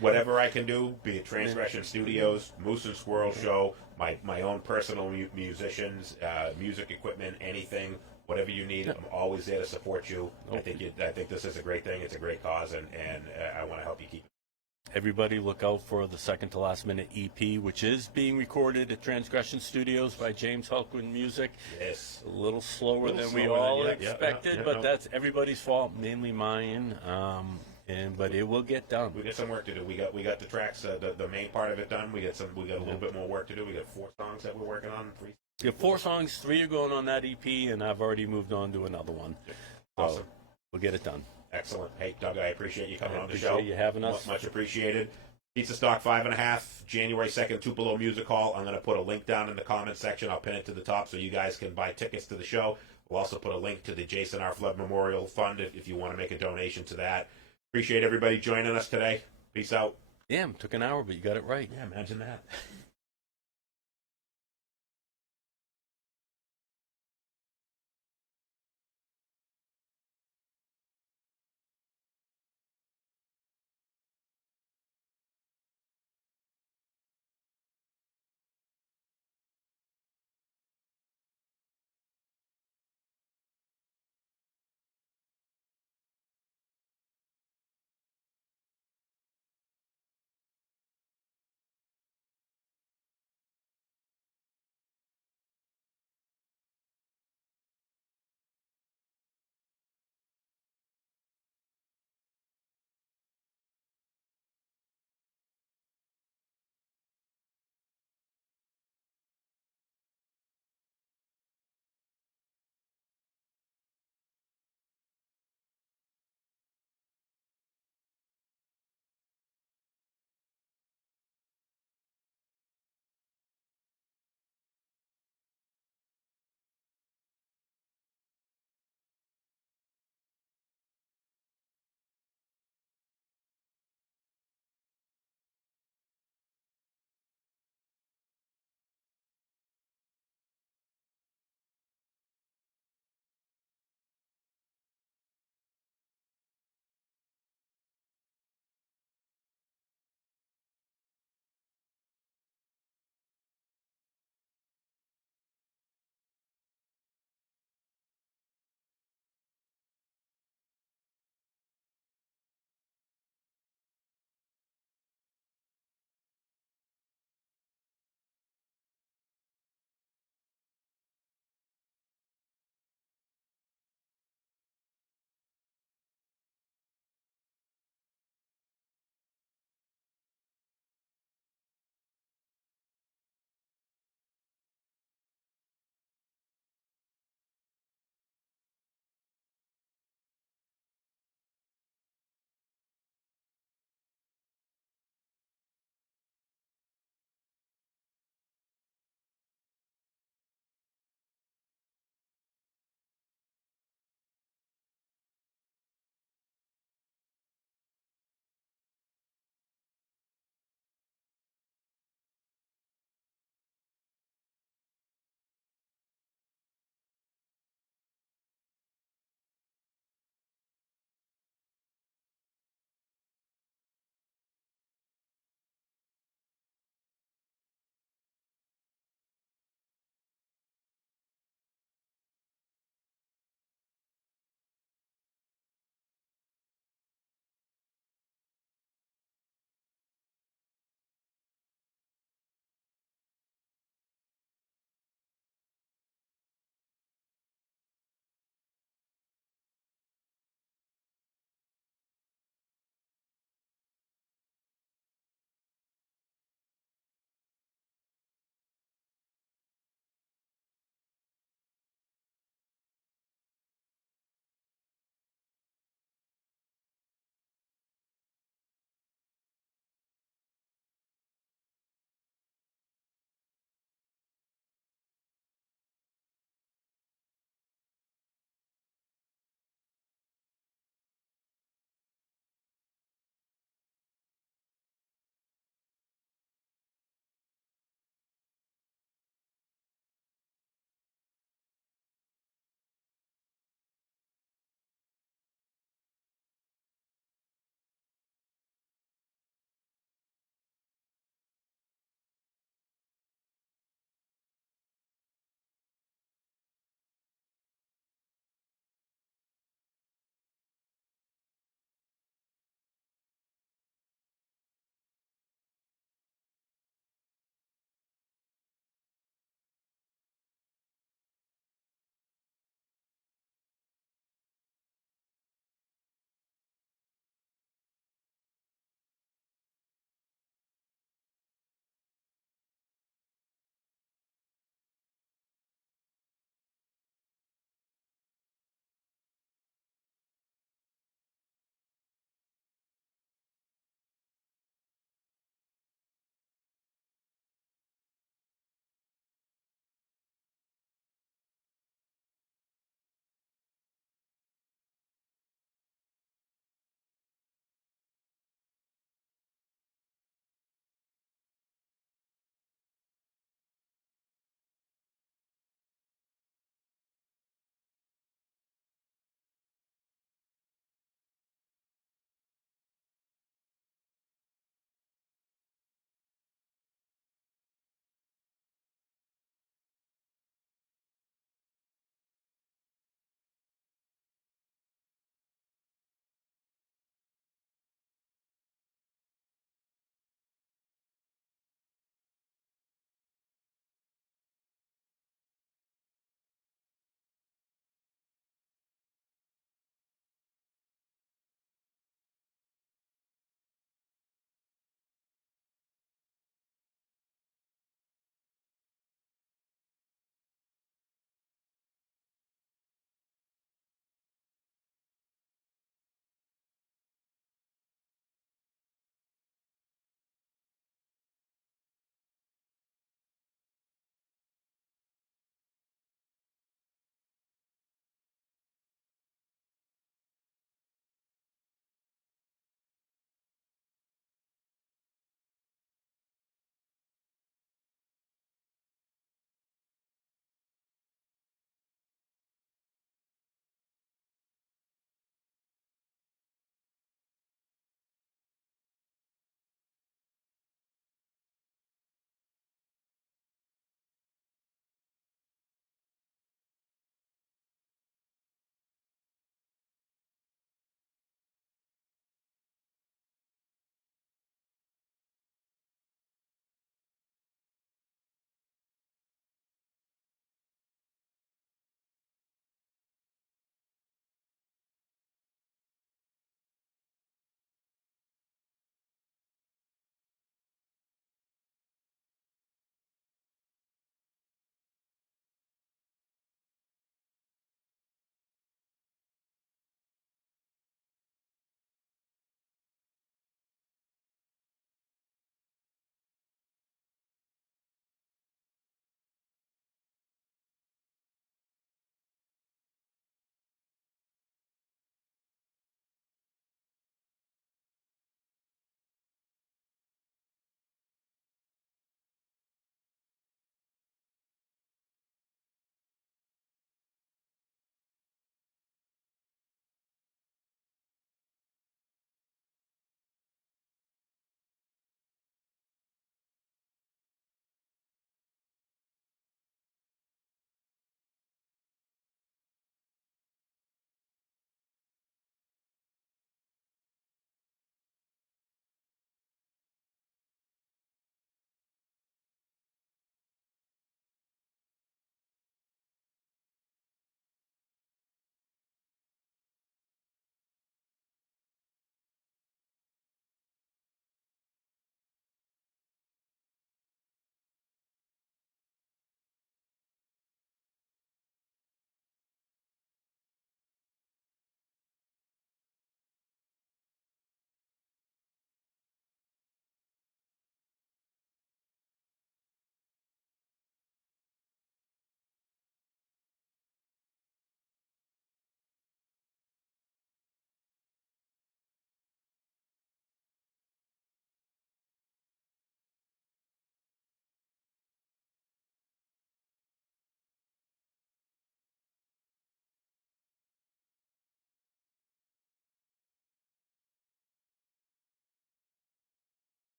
whatever I can do, be it Transgression Studios, Moose and Squirrel Show, my own personal musicians, music equipment, anything, whatever you need, I'm always there to support you. I think this is a great thing. It's a great cause, and I want to help you keep it. Everybody look out for the second to last minute EP, which is being recorded at Transgression Studios by James Hulkman Music. Yes. A little slower than we slower all than- expected, but that's everybody's fault, mainly mine. But it will get done. We got some work to do. We got the tracks, the main part of it done. We got a little bit more work to do. We got 4 songs that we're working on. 3. We have 4 songs, 3 are going on that EP, and I've already moved on to another one. Awesome. So we'll get it done. Excellent. Hey, Doug, I appreciate you coming on the show. Appreciate you having us. Much appreciated. Pizza Stock 5.5, January 2nd, Tupelo Music Hall. I'm going to put a link down in the comments section. I'll pin it to the top so you guys can buy tickets to the show. We'll also put a link to the Jason R. Flood Memorial Fund if you want to make a donation to that. Appreciate everybody joining us today. Peace out. Damn, took an hour, but you got it right. Yeah, imagine that.